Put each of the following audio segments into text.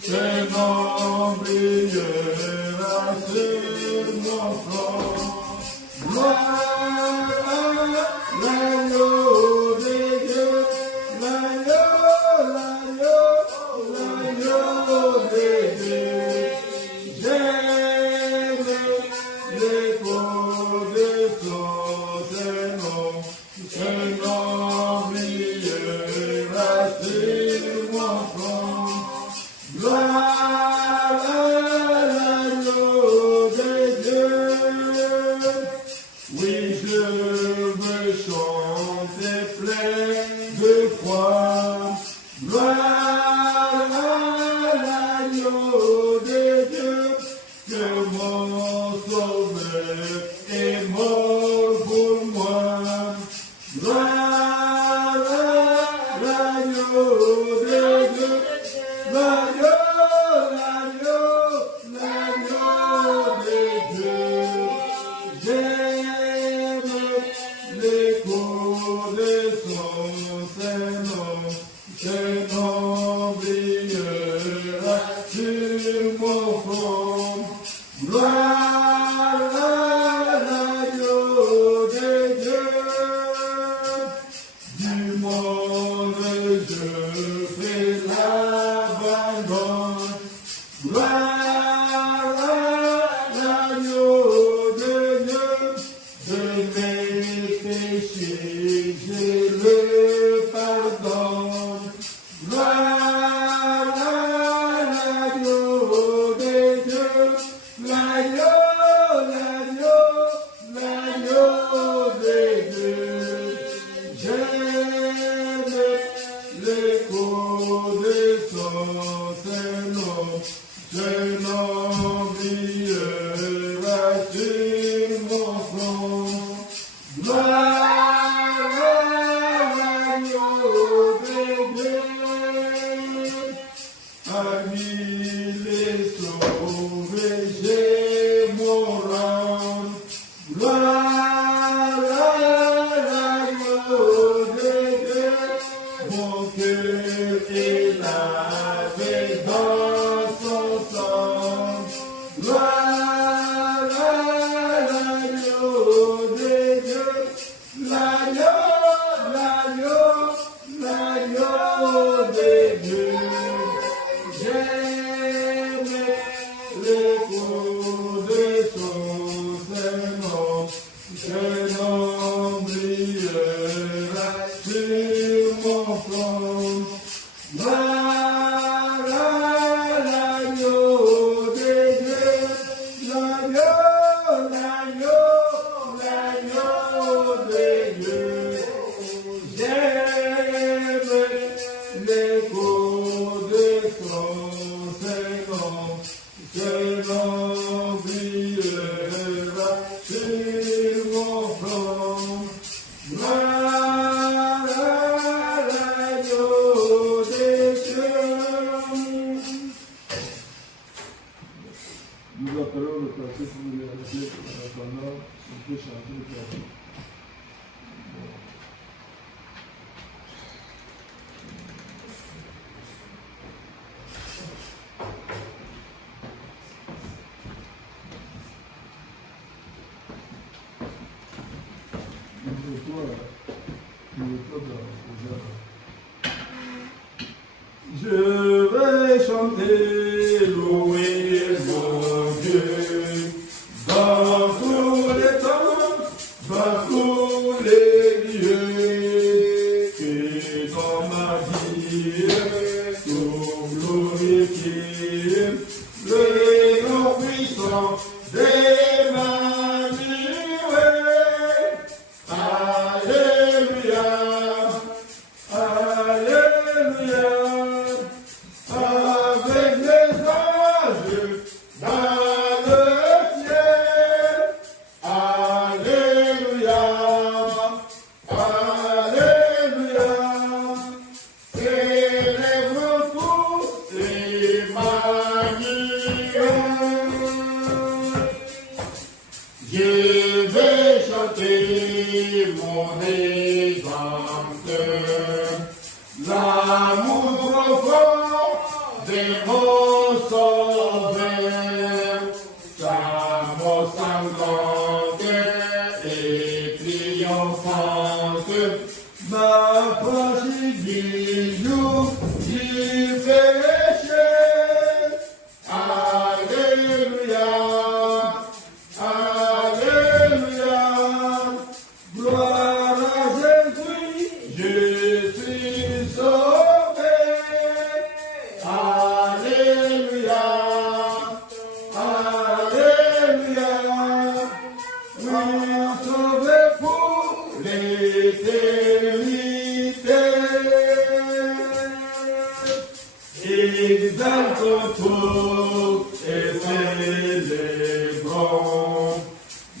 c'est non brillera sur mon front. Gloire à l'agneau de Dieu, l'agneau de Dieu. J'aime l'écho de son Seigneur, brillera sur mon front. Gloire à l'agneau de Dieu. Oui, je veux chanter plein de foi. Gloire à l'agneau de Dieu, que mon sauveur est mort pour moi. Gloire à l'agneau de Dieu, l'agneau de Dieu. J'aime l'écho de son Seigneur, brillera sur mon front. Gloire à l'agneau de Dieu. Du monde je fais l'abandon. Gloire à l'agneau de Dieu. De mes péchés, j'ai le pardon. Gloire à l'agneau de Dieu, l'agneau de Dieu. J'aime l'écho de son Seigneur, brillera sur mon front. Gloire à l'agneau de Dieu. Parmi les sauvés, j'ai mon rang. Gloire à l'agneau de Dieu. Mon cœur est lavé dans son sang. Gloire à l'agneau de Dieu. L'agneau de Dieu. J'aime l'écho de son Seigneur, brillera sur mon front. Gloire à l'agneau de Dieu, l'agneau de Dieu. J'aime l'écho de son Seigneur, brillera sur mon front. Gloire à l'agneau de Dieu. Nous appelons le passé pour nous réaliser pendant on peut chanter le passé. Je vais chanter, louer mon Dieu, dans tous les temps, dans tous les lieux, que dans ma vie, tout glorifier le nom puissant d'Emmanuel. Alléluia, Alléluia. Avec les anges dans le ciel. Alléluia, Alléluia. Célébrons tous Emmanuel. Je vais chanter mon exemple, l'amour profond de mon sauveur, Chamo sanglante et triomphante, ma franchise du jour du péché. Alléluia, Alléluia, gloire à Jésus, je suis sauvé. Alléluia, Alléluia, oui, sauvé pour l'éternité. Exaltons et célébrons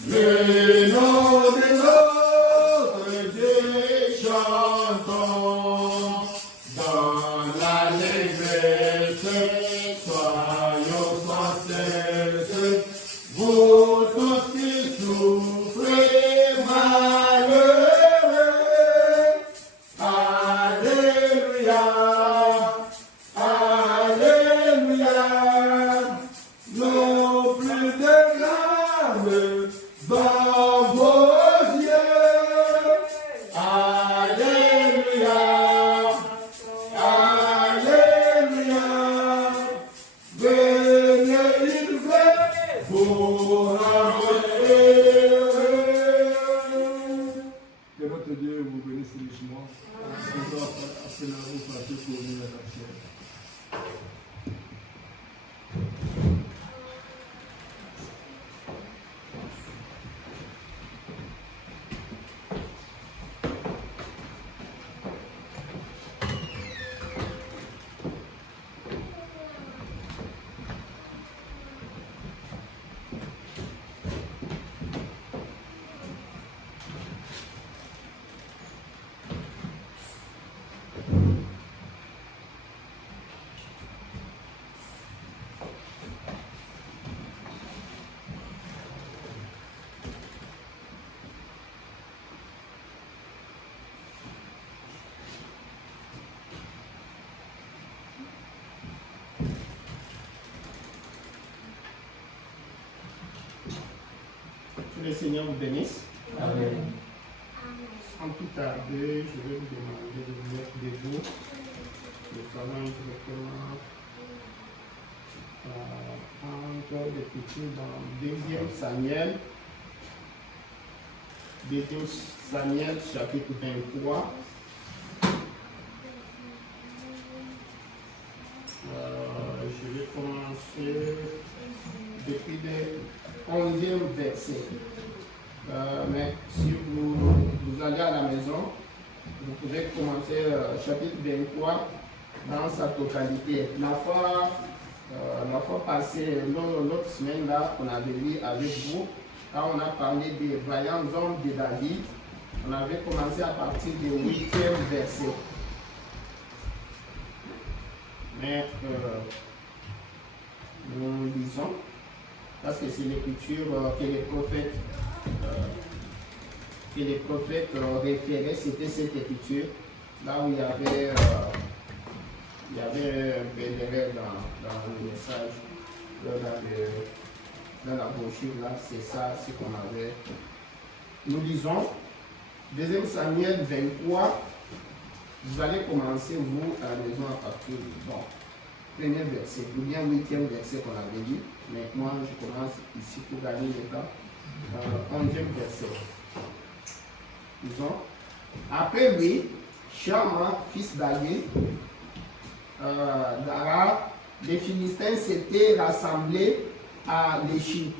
le nom de notre Dieu, chantons dans l'allégresse, soyons sans cesse, vous tous qui souffrez malheureux. Alléluia. Non plus de larmes dans vos yeux. Alléluia, Alléluia. Venez, il veut vous rendre heureux. Que notre Dieu vous bénisse richement. Après la route, pour nous la chair. Que le Seigneur vous bénisse. Amen. Sans plus tarder, je vais vous demander de vous mettre debout. Nous allons directement prendre l'écriture dans 2 Samuel. 2 Samuel chapitre 23. Je vais commencer depuis le 11e verset. Mais si vous allez à la maison, vous pouvez commencer chapitre 23 dans sa totalité. La fois passée, l'autre semaine là, on avait lu avec vous, là on a parlé des vaillants hommes de David. On avait commencé à partir du 8e verset. Mais nous lisons, parce que c'est l'écriture que les prophètes référaient, c'était cette écriture, là où il y avait un peu d'erreur dans le message, dans la brochure, là, c'est ça, ce qu'on avait. Nous lisons 2 Samuel 23, vous allez commencer, vous, à la maison à partir du premier verset, ou bien 8e verset qu'on avait dit, mais moi je commence ici pour gagner le temps. 11e verset. Disons, après lui, Shama, fils d'Ali, d'Ara, les Philistins s'étaient rassemblés à l'Échi.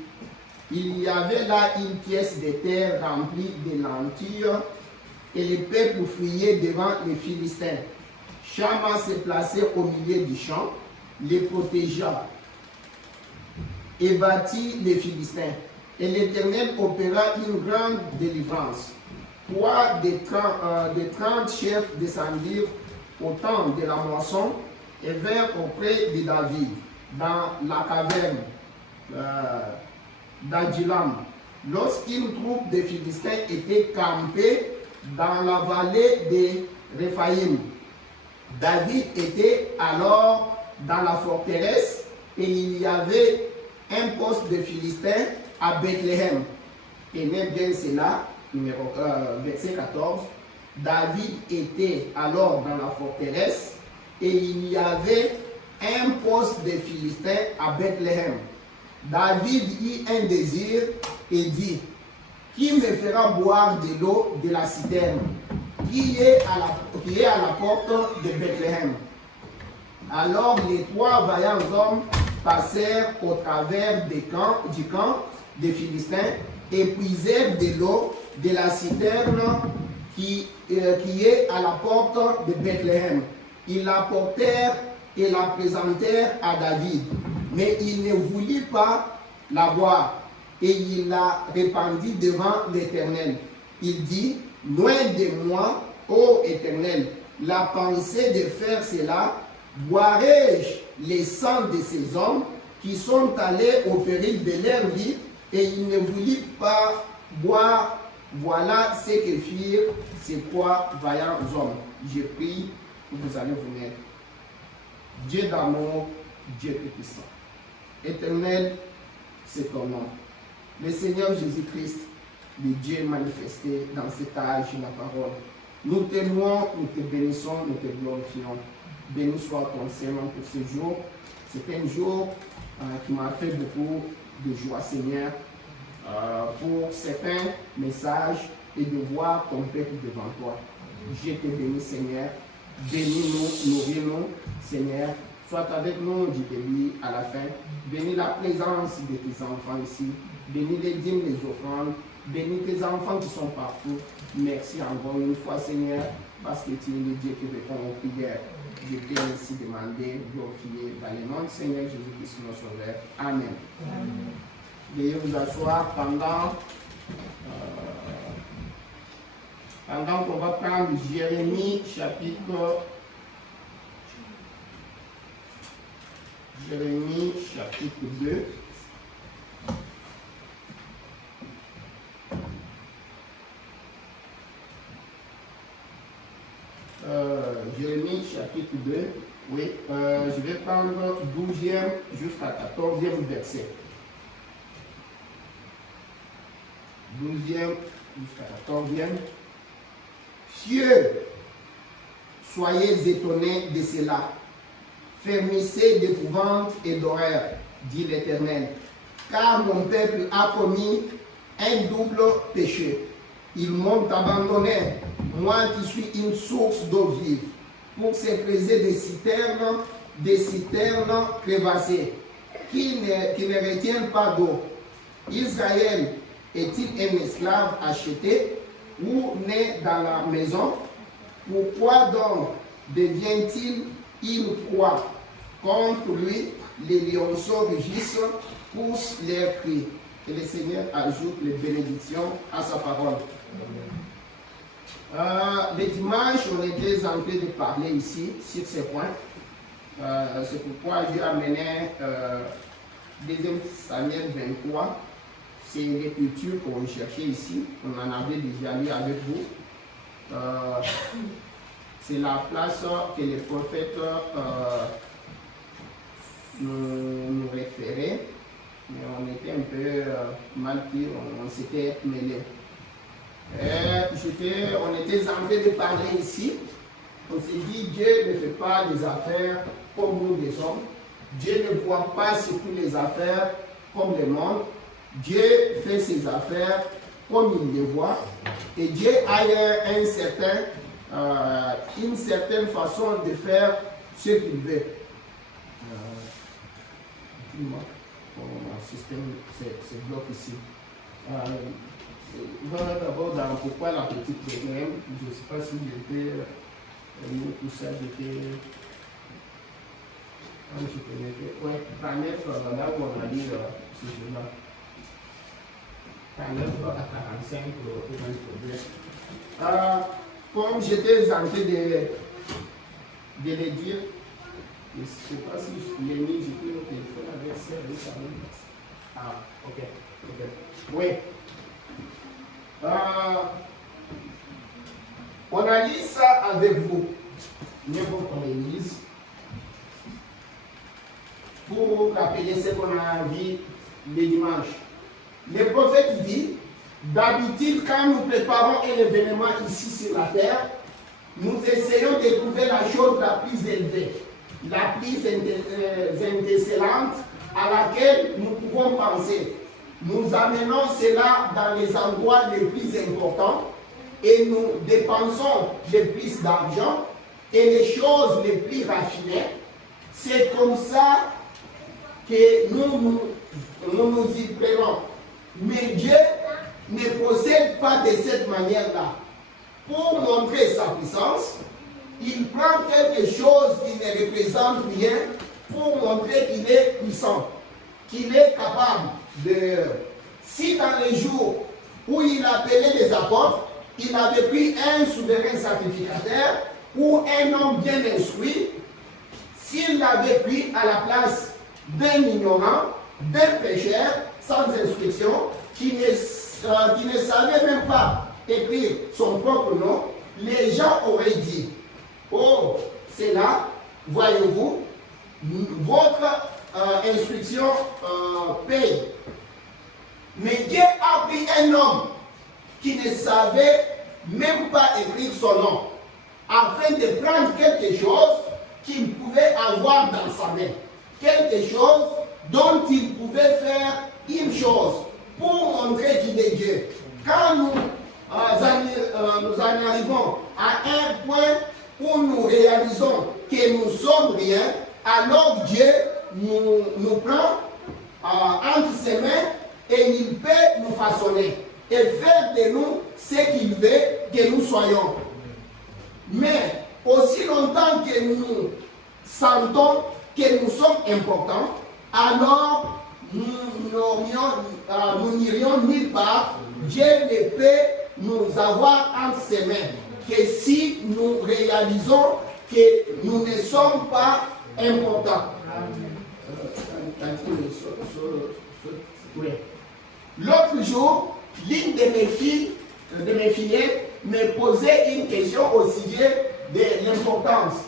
Il y avait là une pièce de terre remplie de lentilles et le peuple fuyait devant les Philistins. Shama se plaçait au milieu du champ, les protégea et battit les Philistins. Et l'Éternel opéra une grande délivrance. 3 des 30 chefs descendirent au temps de la moisson et vinrent auprès de David dans la caverne d'Adullam. Lorsqu'une troupe de Philistins était campée dans la vallée de Réphaïm, David était alors dans la forteresse et il y avait un poste de Philistins à Bethléem. Et même bien cela, verset 14, David était alors dans la forteresse et il y avait un poste de Philistins à Bethléem. David eut un désir et dit, qui me fera boire de l'eau de la citerne qui est à la porte de Bethléem? Alors les 3 vaillants hommes passèrent au travers du camp des Philistins et puisèrent de l'eau de la citerne qui est à la porte de Bethléem. Ils l'apportèrent et la présentèrent à David, mais il ne voulut pas la boire et il la répandit devant l'Éternel. Il dit, loin de moi, ô Éternel, la pensée de faire cela, boirai-je les sangs de ces hommes qui sont allés au péril de leur vie et ils ne voulurent pas boire. Voilà ce que firent ces 3 vaillants hommes. Je prie que vous allez vous mettre. Dieu d'amour, Dieu tout-puissant. Éternel, c'est ton nom. Le Seigneur Jésus-Christ, le Dieu manifesté dans cet âge de la parole. Nous te louons, nous te bénissons, nous te glorifions. Béni soit ton Seigneur pour ce jour. C'est un jour qui m'a fait beaucoup de joie, Seigneur, pour certains messages et de voir ton peuple devant toi. Je te bénis, Seigneur. Bénis-nous, nourris-nous, Seigneur. Sois avec nous du début à la fin. Bénis la présence de tes enfants ici. Bénis les dîmes, les offrandes. Bénis tes enfants qui sont partout. Merci encore une fois, Seigneur, parce que tu es le Dieu qui répond aux prières. Je t'ai ainsi demandé, glorifié dans le nom du Seigneur Jésus-Christ, notre Sauveur. Amen. Veuillez vous asseoir pendant qu'on va prendre Jérémie chapitre 2. Jérémie chapitre 2, oui, je vais prendre 12e jusqu'à 14e verset. 12e jusqu'à 14e. Cieux, soyez étonnés de cela. Frémissez d'épouvante et d'horreur, dit l'Éternel, car mon peuple a commis un double péché. Ils m'ont abandonné, moi qui suis une source d'eau vive, pour se creuser des citernes crevassées, qui ne retiennent pas d'eau. Israël est-il un esclave acheté ou né dans la maison? Pourquoi donc devient-il une proie? Contre lui, les lionceaux rugissent, poussent leurs cris. Et le Seigneur ajoute les bénédictions à sa parole. Le dimanche, on était en train de parler ici sur ces points. C'est pourquoi j'ai amené 2 Samuel 23. C'est l'écriture qu'on cherchait ici. On en avait déjà lu avec vous. C'est la place que les prophètes nous référaient. Mais on était un peu mal pris, on s'était mêlé. On était en train de parler ici. On s'est dit, Dieu ne fait pas des affaires comme nous les hommes. Dieu ne voit pas sur les affaires comme le monde. Dieu fait ses affaires comme il les voit. Et Dieu a une certaine façon de faire ce qu'il veut. Mon système se bloque ici. Voilà d'abord dans pourquoi la petite problème. Je ne sais pas si j'étais tout ça, j'étais. Quand je connaissais. Oui, 39, là où on a dit ce jour-là. 39 à 45 pour un problème. Comme j'étais en train de le dire, je ne sais pas si je l'ai mis, j'ai pris le téléphone avec ça. Ah, ok. Oui. On a lu ça avec vous. Mieux qu'on les lise. pour rappeler ce qu'on a vu le dimanche. Le prophète dit, d'habitude, quand nous préparons un événement ici sur la terre, nous essayons de trouver la chose la plus élevée, la plus excellente à laquelle nous pouvons penser. Nous amenons cela dans les endroits les plus importants et nous dépensons le plus d'argent et les choses les plus raffinées. C'est comme ça que nous y prenons. Mais Dieu ne procède pas de cette manière-là. Pour montrer sa puissance, il prend quelque chose qui ne représente rien pour montrer qu'il est puissant, qu'il est capable de... Si dans les jours où il appelait les apôtres, il avait pris un souverain sacrificateur ou un homme bien instruit, s'il l'avait pris à la place d'un ignorant, d'un pécheur, sans instruction, qui ne savait même pas écrire son propre nom, les gens auraient dit, oh, c'est là, voyez-vous, votre instruction paye. Mais Dieu a pris un homme qui ne savait même pas écrire son nom, afin de prendre quelque chose qu'il pouvait avoir dans sa main, quelque chose dont il pouvait faire une chose pour montrer qu'il est Dieu. Quand nous en arrivons à un point où nous réalisons que nous sommes rien, alors Dieu nous prend entre ses mains et il peut nous façonner et faire de nous ce qu'il veut que nous soyons. Mais aussi longtemps que nous sentons que nous sommes importants, alors nous n'irions nulle part. Dieu ne peut nous avoir entre ses mains que si nous réalisons que nous ne sommes pas importants. L'autre jour, l'une de mes filles me posait une question au sujet de l'importance.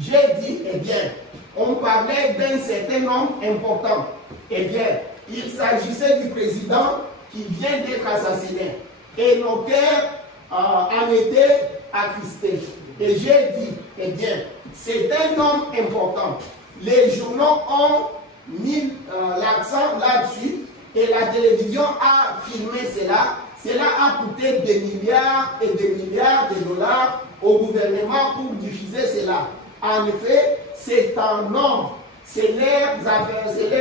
J'ai dit, eh bien, on parlait d'un certain homme important. Eh bien, il s'agissait du président qui vient d'être assassiné. Et nos cœurs en étaient attristés. Et j'ai dit, eh bien, c'est un homme important. Les journaux ont mis l'accent là-dessus et la télévision a filmé cela. Cela a coûté des milliards et des milliards de dollars au gouvernement pour diffuser cela. En effet, c'est un homme, c'est leur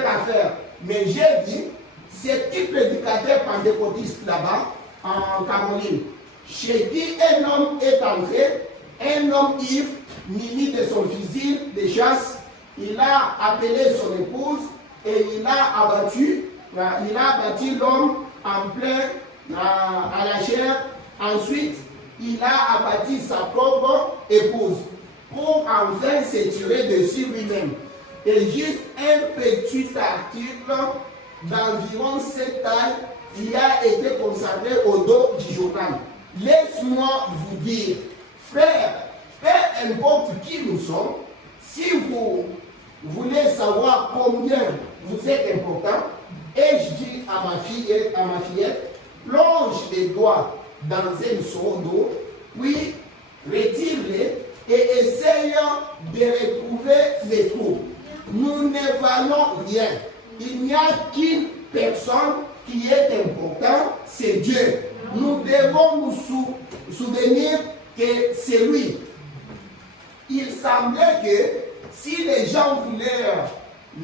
affaire. Mais j'ai dit, ces petits prédicateurs pentecôtistes là-bas, en Caroline, chez qui un homme est entré, un homme ivre, muni de son fusil de chasse, il a appelé son épouse et il a abattu l'homme en plein à la chair. Ensuite, il a abattu sa propre épouse pour enfin se tirer dessus lui-même. Et juste un petit article d'environ cette taille qui a été consacré au dos du journal. Laisse-moi vous dire, frère, peu importe qui nous sommes, si vous voulez savoir combien vous êtes important, et je dis à ma fillette, plonge les doigts dans un seau d'eau, puis retire-les et essaye de retrouver les trous. Nous ne valons rien. Il n'y a qu'une personne qui est importante, c'est Dieu. Nous devons nous souvenir que c'est lui. Il semblait que si les gens voulaient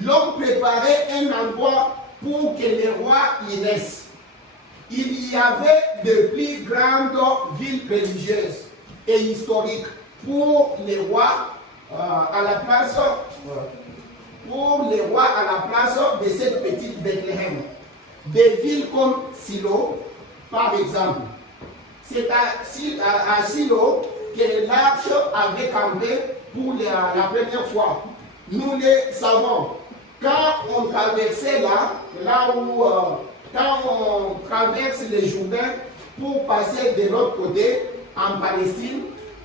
l'ont préparé un endroit pour que les rois y naissent, il y avait de plus grandes villes religieuses et historiques pour les rois à la place de cette petite Bethléem. Des villes comme Silo, par exemple. C'est à Silo que l'arche avait campé pour la première fois. Nous le savons. Quand on traversait quand on traverse le Jourdain pour passer de l'autre côté, en Palestine,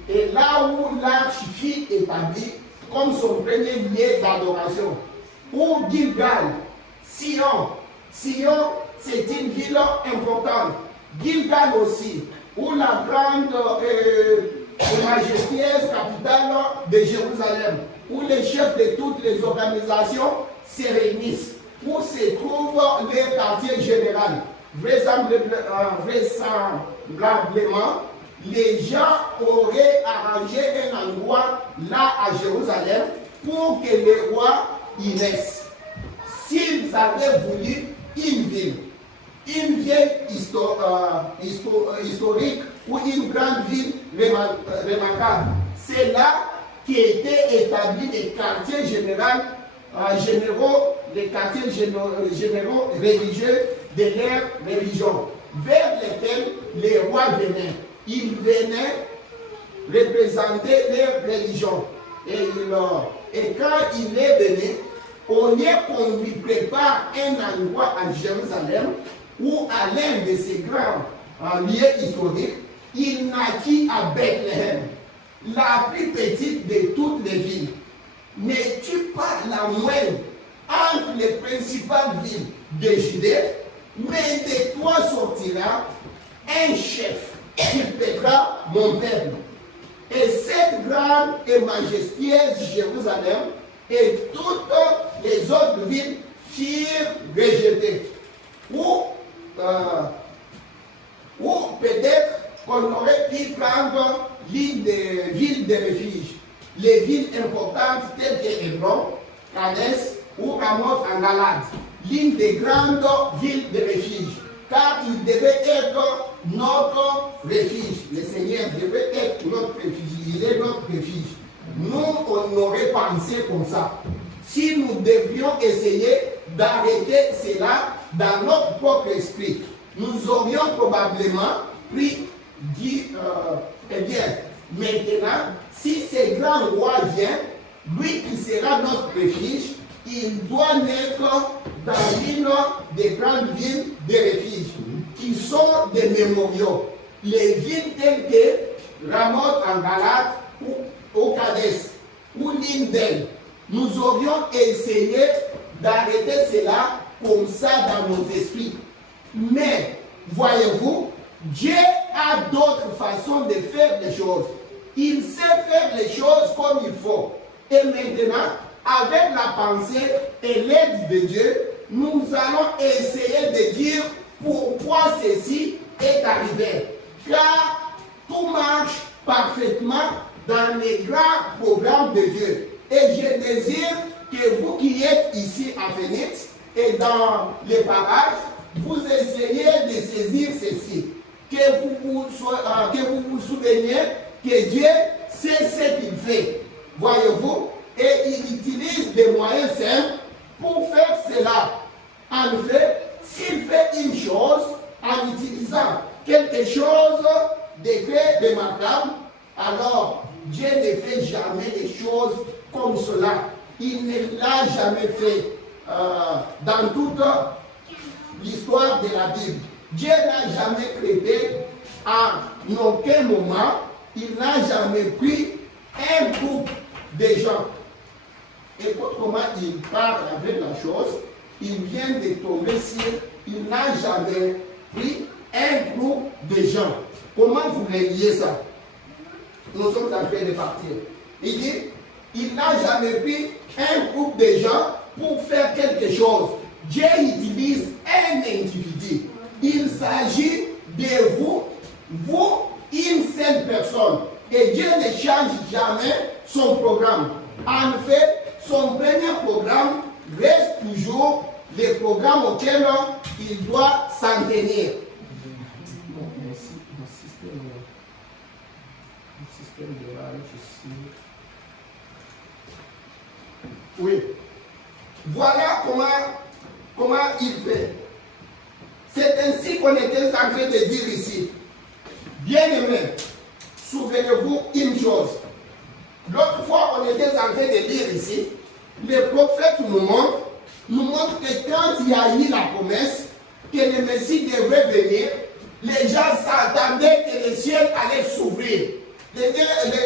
et là où l'arche fut établie comme son premier lieu d'adoration, ou Gilgal, Sion. Sion, c'est une ville importante. Gilgal aussi, ou la grande et majestueuse capitale de Jérusalem, où les chefs de toutes les organisations se réunissent, où se trouve le quartier général. Vraisemblablement, les gens auraient arrangé un endroit là à Jérusalem pour que le roi y reste. S'ils avaient voulu une ville historique ou une grande ville remarquable, c'est là qu'étaient établis les quartiers généraux religieux de leur religion, vers lesquels les rois venaient. Ils venaient représenter leur religion. Et quand il est venu, au lieu qu'on lui prépare un endroit à Jérusalem ou à l'un de ces grands lieux historiques, il naquit à Bethléem, la plus petite de toutes les villes. N'est-tu pas la moindre entre les principales villes de Judée? Mais de toi sortira un chef qui pètera mon peuple. Et cette grande et majestueuse Jérusalem et toutes les autres villes furent rejetées. Ou peut-être qu'on aurait pu prendre l'île des villes de refuge, les villes importantes telles que Hébron, Cadès ou Ramoth en Galade, l'une des grandes villes de refuge, car il devait être notre refuge. Le Seigneur devait être notre refuge. Il est notre refuge. Nous, on aurait pensé comme ça. Si nous devions essayer d'arrêter cela dans notre propre esprit, nous aurions probablement pris eh bien, maintenant, si ce grand roi vient, lui qui sera notre refuge, il doit naître dans l'une des grandes villes de refuge, qui sont des mémoriaux. Les villes telles que Ramoth en Galade ou au Cadès, ou l'une d'elles. Nous aurions essayé d'arrêter cela comme ça dans nos esprits. Mais, voyez-vous, Dieu a d'autres façons de faire les choses. Il sait faire les choses comme il faut. Et maintenant, avec la pensée et l'aide de Dieu, nous allons essayer de dire pourquoi ceci est arrivé. Car tout marche parfaitement dans les grands programmes de Dieu. Et je désire que vous qui êtes ici à Phoenix et dans les parages, vous essayiez de saisir ceci. Que vous vous souveniez que Dieu sait ce qu'il fait. Voyez-vous? Et il utilise des moyens simples pour faire cela. En fait, s'il fait une chose en utilisant quelque chose de très remarquable, alors Dieu ne fait jamais des choses comme cela. Il ne l'a jamais fait dans toute l'histoire de la Bible. Dieu n'a jamais traité en aucun moment, il n'a jamais pris un groupe de gens. Écoute comment il parle avec la chose. Il vient de tomber sur, il n'a jamais pris un groupe de gens. Comment vous reliez ça? Nous sommes en train de partir. Il dit, il n'a jamais pris un groupe de gens pour faire quelque chose. Dieu utilise un individu. Il s'agit de vous, une seule personne. Et Dieu ne change jamais son programme. En fait, son premier programme reste toujours le programme auquel il doit s'en tenir. Oui. Voilà comment il fait. C'est ainsi qu'on était en train de dire ici. Bien-aimés, souvenez-vous une chose. L'autre fois, on était en train de lire ici, le prophète nous montre que quand il y a eu la promesse que le Messie devrait venir, les gens s'attendaient que le ciel allait s'ouvrir. Les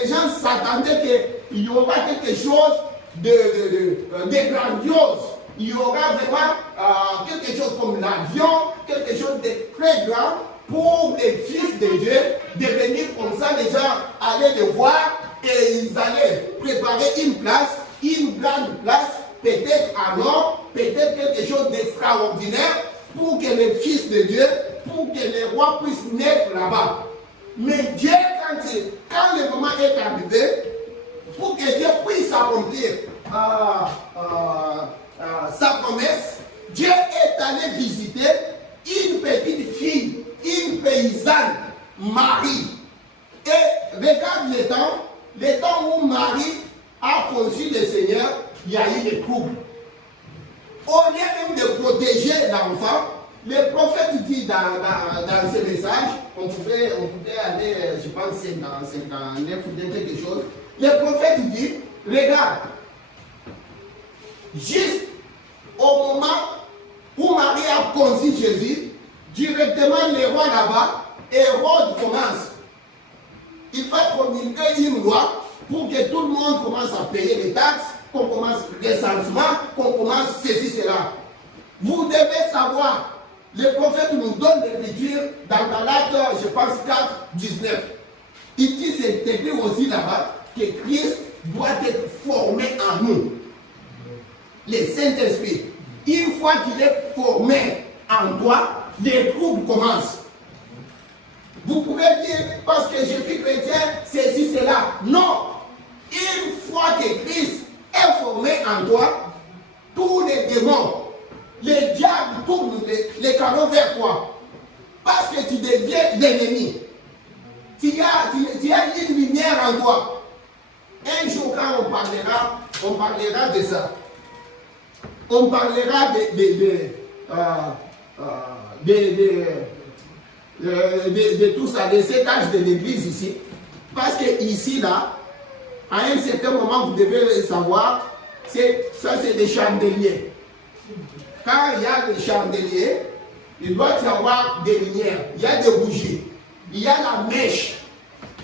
gens s'attendaient qu'il y aura quelque chose de grandiose il y aura vraiment quelque chose comme l'avion, quelque chose de très grand pour les fils de Dieu de venir comme ça, les gens allaient le voir et ils allaient préparer une place, une grande place, peut-être à l'or, peut-être quelque chose d'extraordinaire pour que les fils de Dieu, pour que les rois puissent naître là-bas. Mais Dieu, quand le moment est arrivé, pour que Dieu puisse accomplir sa promesse, Dieu est allé visiter une petite fille, une paysanne, Marie. Et regarde le temps où Marie a conçu le Seigneur, il y a eu des troubles. Au lieu même de protéger l'enfant, le prophète dit dans ce message, on pouvait aller, je pense, c'est dans 59 ou dans quelque chose. Le prophète dit, regarde, juste au moment où Marie a conçu Jésus, directement les rois là-bas, Hérode commence. Il va promulguer une loi pour que tout le monde commence à payer les taxes, qu'on commence les sentiments, qu'on commence ceci, cela. Vous devez savoir, le prophète nous donne l'écriture dans Galates, je pense 4, 19. Il dit, c'est écrit aussi là-bas, que Christ doit être formé en nous. Le Saint-Esprit. Une fois qu'il est formé en toi, les troubles commencent. Vous pouvez dire, parce que je suis chrétien, ceci, cela. Non. Une fois que Christ est formé en toi, tous les démons, les diables tournent les canaux vers toi. Parce que tu deviens l'ennemi. Tu as une lumière en toi. Un jour, quand on parlera de ça. On parlera de tout ça, de cet âge de l'église ici. Parce que ici, là, à un certain moment, vous devez savoir, ça c'est des chandeliers. Quand il y a des chandeliers, il doit y avoir des lumières, il y a des bougies, il y a la mèche.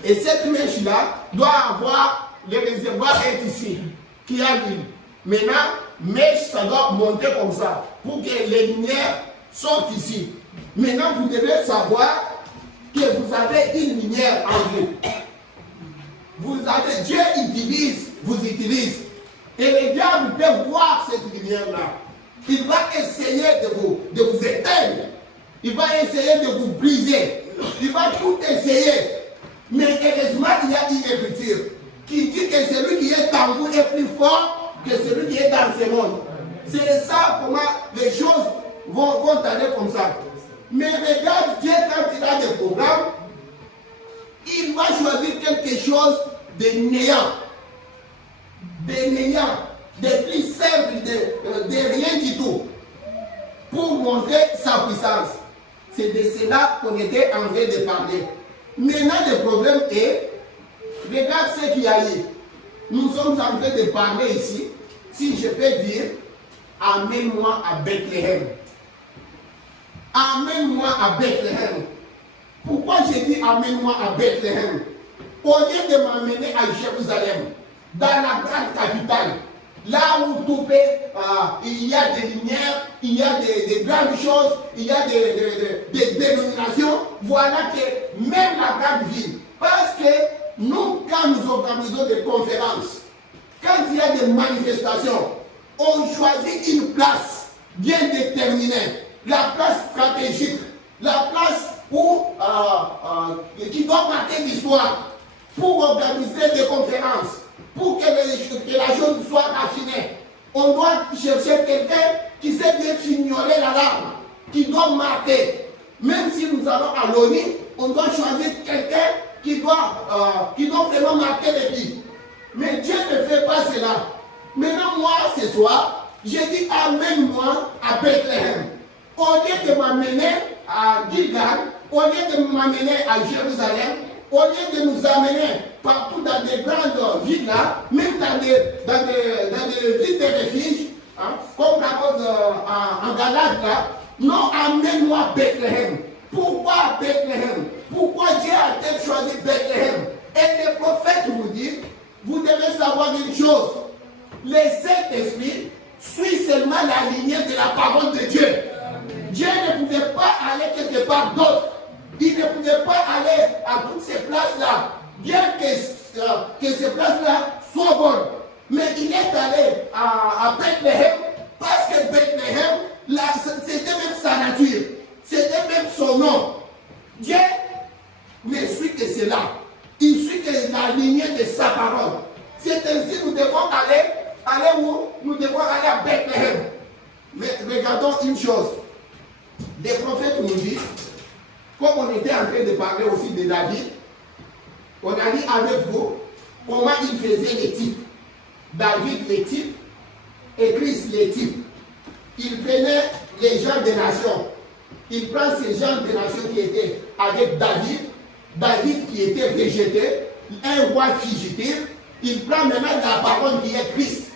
Et cette mèche-là doit avoir, le réservoir est ici, qui a l'huile. Maintenant, mèche, ça doit monter comme ça, pour que les lumières sortent ici. Maintenant, vous devez savoir que vous avez une lumière en vous. Dieu vous utilise. Et le diable peut voir cette lumière-là. Il va essayer de vous éteindre. Il va essayer de vous briser. Il va tout essayer. Mais heureusement, il y a une écriture qui dit que celui qui est en vous est plus fort que celui qui est dans ce monde. C'est ça comment les choses vont aller comme ça. Mais regarde, Dieu, quand il a des programmes, il va choisir quelque chose de néant. De néant, de plus simple, de rien du tout. Pour montrer sa puissance. C'est de cela qu'on était en train de parler. Maintenant, le problème est, regarde ce qu'il y a eu. Nous sommes en train de parler ici, si je peux dire, amène-moi à Bethléem. Amène-moi à Bethléem. Pourquoi j'ai dit amène-moi à Bethléem? Au lieu de m'amener à Jérusalem, dans la grande capitale, là où tout est, il y a des lumières, il y a des grandes choses, il y a des dénominations, voilà que même la grande ville, parce que nous, quand nous organisons des conférences, quand il y a des manifestations, on choisit une place bien déterminée, la place stratégique, la place où, qui doit marquer l'histoire, pour organiser des conférences, pour que la chose soit raffinée. On doit chercher quelqu'un qui sait bien fignoler la langue, qui doit marquer. Même si nous allons à l'ONU, on doit choisir quelqu'un qui doit vraiment marquer les vies. Mais Dieu ne fait pas cela. Maintenant, moi, ce soir, j'ai dit amène-moi à Bethléem. Au lieu de m'amener à Gilgal, au lieu de m'amener à Jérusalem, au lieu de nous amener partout dans des grandes villes là, même dans des villes de refuge, hein, comme en Galate là, non, amène-moi à Bethléem. Pourquoi Bethléem? Pourquoi Dieu a-t-il choisi Bethléem? Et le prophète vous dit, vous devez savoir une chose, le Saint-Esprit, suit seulement la lignée de la parole de Dieu. Dieu ne pouvait pas aller quelque part d'autre. Il ne pouvait pas aller à toutes ces places-là, bien que ces places-là soient bonnes. Mais il est allé à Bethléem, parce que Bethléem, c'était même sa nature, c'était même son nom. Dieu ne suit que cela. Il suit que la lignée de sa parole. C'est ainsi que nous devons aller où? Nous devons aller à Bethléem. Mais regardons une chose. Les prophètes nous disent, comme on était en train de parler aussi de David, on a dit avec vous comment il faisait les types. David les types et Christ les types. Il prenait les gens des nations. Il prend ces gens des nations qui étaient avec David qui était rejeté, un roi fugitif. Il prend maintenant la parole qui est Christ.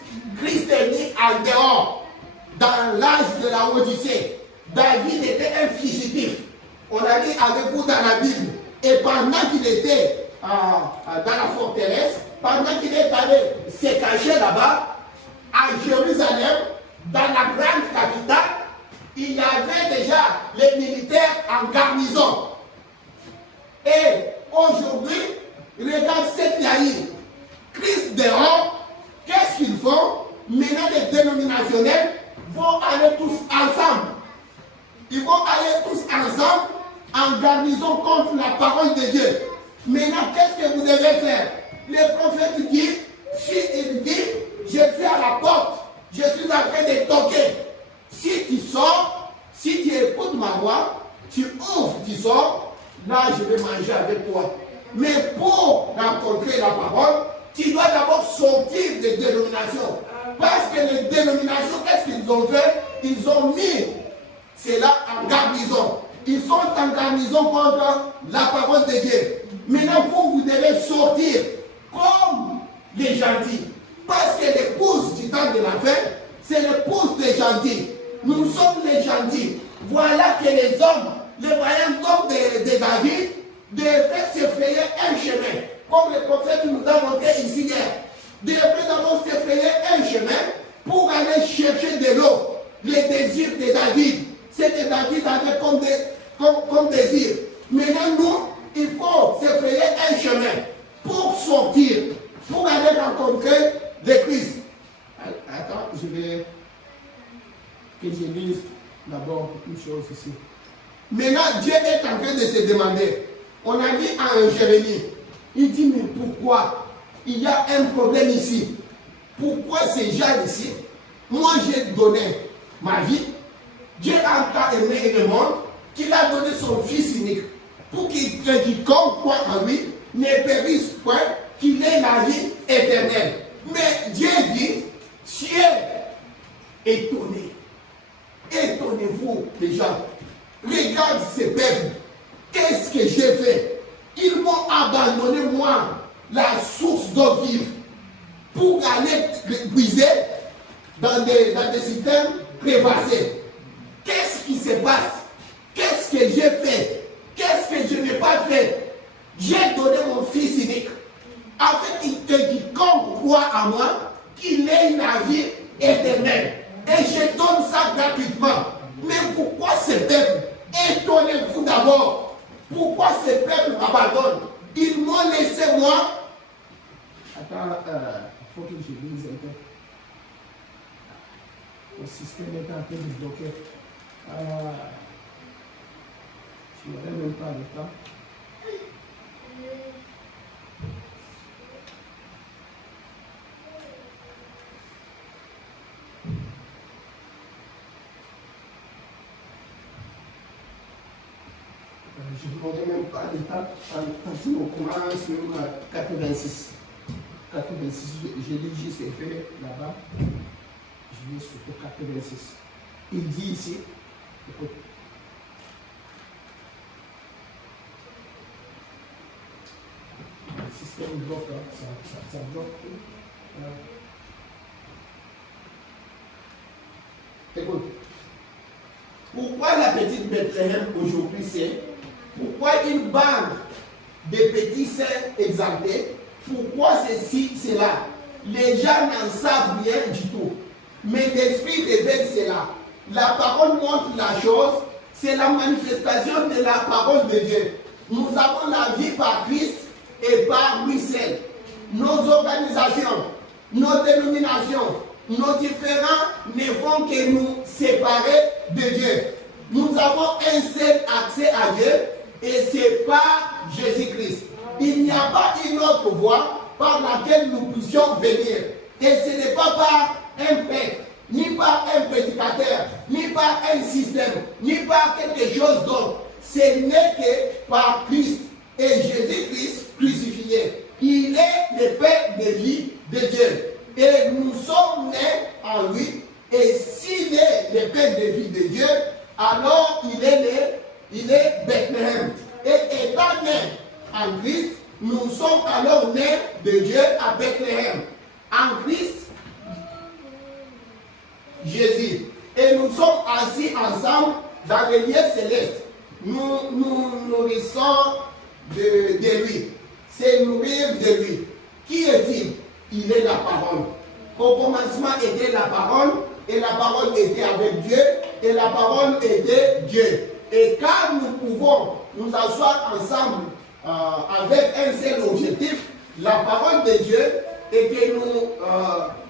Christ est né en dehors, dans l'âge de la Odyssée. David était un fugitif. On a dit avec vous dans la Bible. Et pendant qu'il était dans la forteresse, pendant qu'il est allé se cacher là-bas, à Jérusalem, dans la grande capitale, il y avait déjà les militaires en garnison. Et aujourd'hui, regarde cette laïe. Christ dehors, qu'est-ce qu'ils font? Maintenant, les dénominationnels vont aller tous ensemble. Ils vont aller tous ensemble en garnison contre la parole de Dieu. Maintenant, qu'est-ce que vous devez faire? Le prophète dit, si il dit, je suis à la porte, je suis en train de toquer. Si tu sors, si tu écoutes ma voix, tu ouvres, tu sors, là je vais manger avec toi. Mais pour rencontrer la parole, tu dois d'abord sortir des dénominations. Parce que les dénominations, qu'est-ce qu'ils ont fait? Ils ont mis cela en garnison. Ils sont en garnison contre la parole de Dieu. Maintenant, vous devez sortir comme les gentils. Parce que l'épouse du temps de la fin, c'est l'épouse des gentils. Nous sommes les gentils. Voilà que les hommes, les voyants hommes de David, devraient se frayer un chemin. Comme le prophète nous a montré ici hier. Devraient d'abord se frayer un chemin pour aller chercher de l'eau. Les désirs de David. C'est que David avait comme désir. Maintenant, nous, il faut se frayer un chemin pour sortir, pour aller rencontrer le Christ. Attends, je vais que je lise d'abord une chose ici. Maintenant, Dieu est en train de se demander. On a dit à Jérémie, il dit, mais pourquoi il y a un problème ici? Pourquoi ces gens ici, moi j'ai donné ma vie, Dieu a tant aimé le monde qu'il a donné son Fils unique pour qu'il quiconque croit en lui ne périsse point, qu'il ait la vie éternelle. Mais Dieu dit, ciel, étonné. Étonnez-vous les gens. Regarde ces peuples. Qu'est-ce que j'ai fait? Ils m'ont abandonné moi, la source d'eau vive, pour aller puiser dans des citernes crevassées. Qu'est-ce qui se passe? Qu'est-ce que j'ai fait? Qu'est-ce que je n'ai pas fait? J'ai donné mon Fils unique, afin que quiconque croit en moi, qu'il ait la vie éternelle. Et je donne ça gratuitement. Mais pourquoi ces peuples? Étonnez-vous d'abord. Pourquoi ces peuples m'abandonnent? Ils m'ont laissé moi. Attends, il faut que je lise un peu. Le système est en train de bloquer. Je n'aurai même pas le temps. Je ne prendrai même pas le temps quand on commence sur 86. 86, je lis juste fait là-bas. Je lis sur 86. Il dit ici, écoute. Le système bloque, ça bloque. Écoute. Pourquoi la petite Bethléem aujourd'hui c'est? Pourquoi une bande de petits saints exaltés? Pourquoi ceci, cela? Les gens n'en savent rien du tout. mais l'Esprit révèle cela. La parole montre la chose, c'est la manifestation de la parole de Dieu. Nous avons la vie par Christ et par lui seul. Nos organisations, nos dénominations, nos différents ne font que nous séparer de Dieu. Nous avons un seul accès à Dieu et c'est par Jésus-Christ. Il n'y a pas une autre voie par laquelle nous puissions venir. Et ce n'est pas par un prêtre, ni par un prédicateur, ni par un système, ni par quelque chose d'autre. Ce n'est que par Christ et Jésus-Christ crucifié. Il est le Père de vie de Dieu. Et nous sommes nés en lui. Et s'il est le Père de vie de Dieu, alors il est Bethléem. Et étant né en Christ, nous sommes alors nés de Dieu à Bethléem. En Christ, Jésus. Et nous sommes assis ensemble dans les lieux célestes. Nous nourrissons de lui. C'est nourrir de lui. Qui est-il? Il est la parole. Au commencement était la parole, et la parole était avec Dieu, et la parole était Dieu. Et quand nous pouvons nous asseoir ensemble avec un seul objectif, la parole de Dieu, et que nous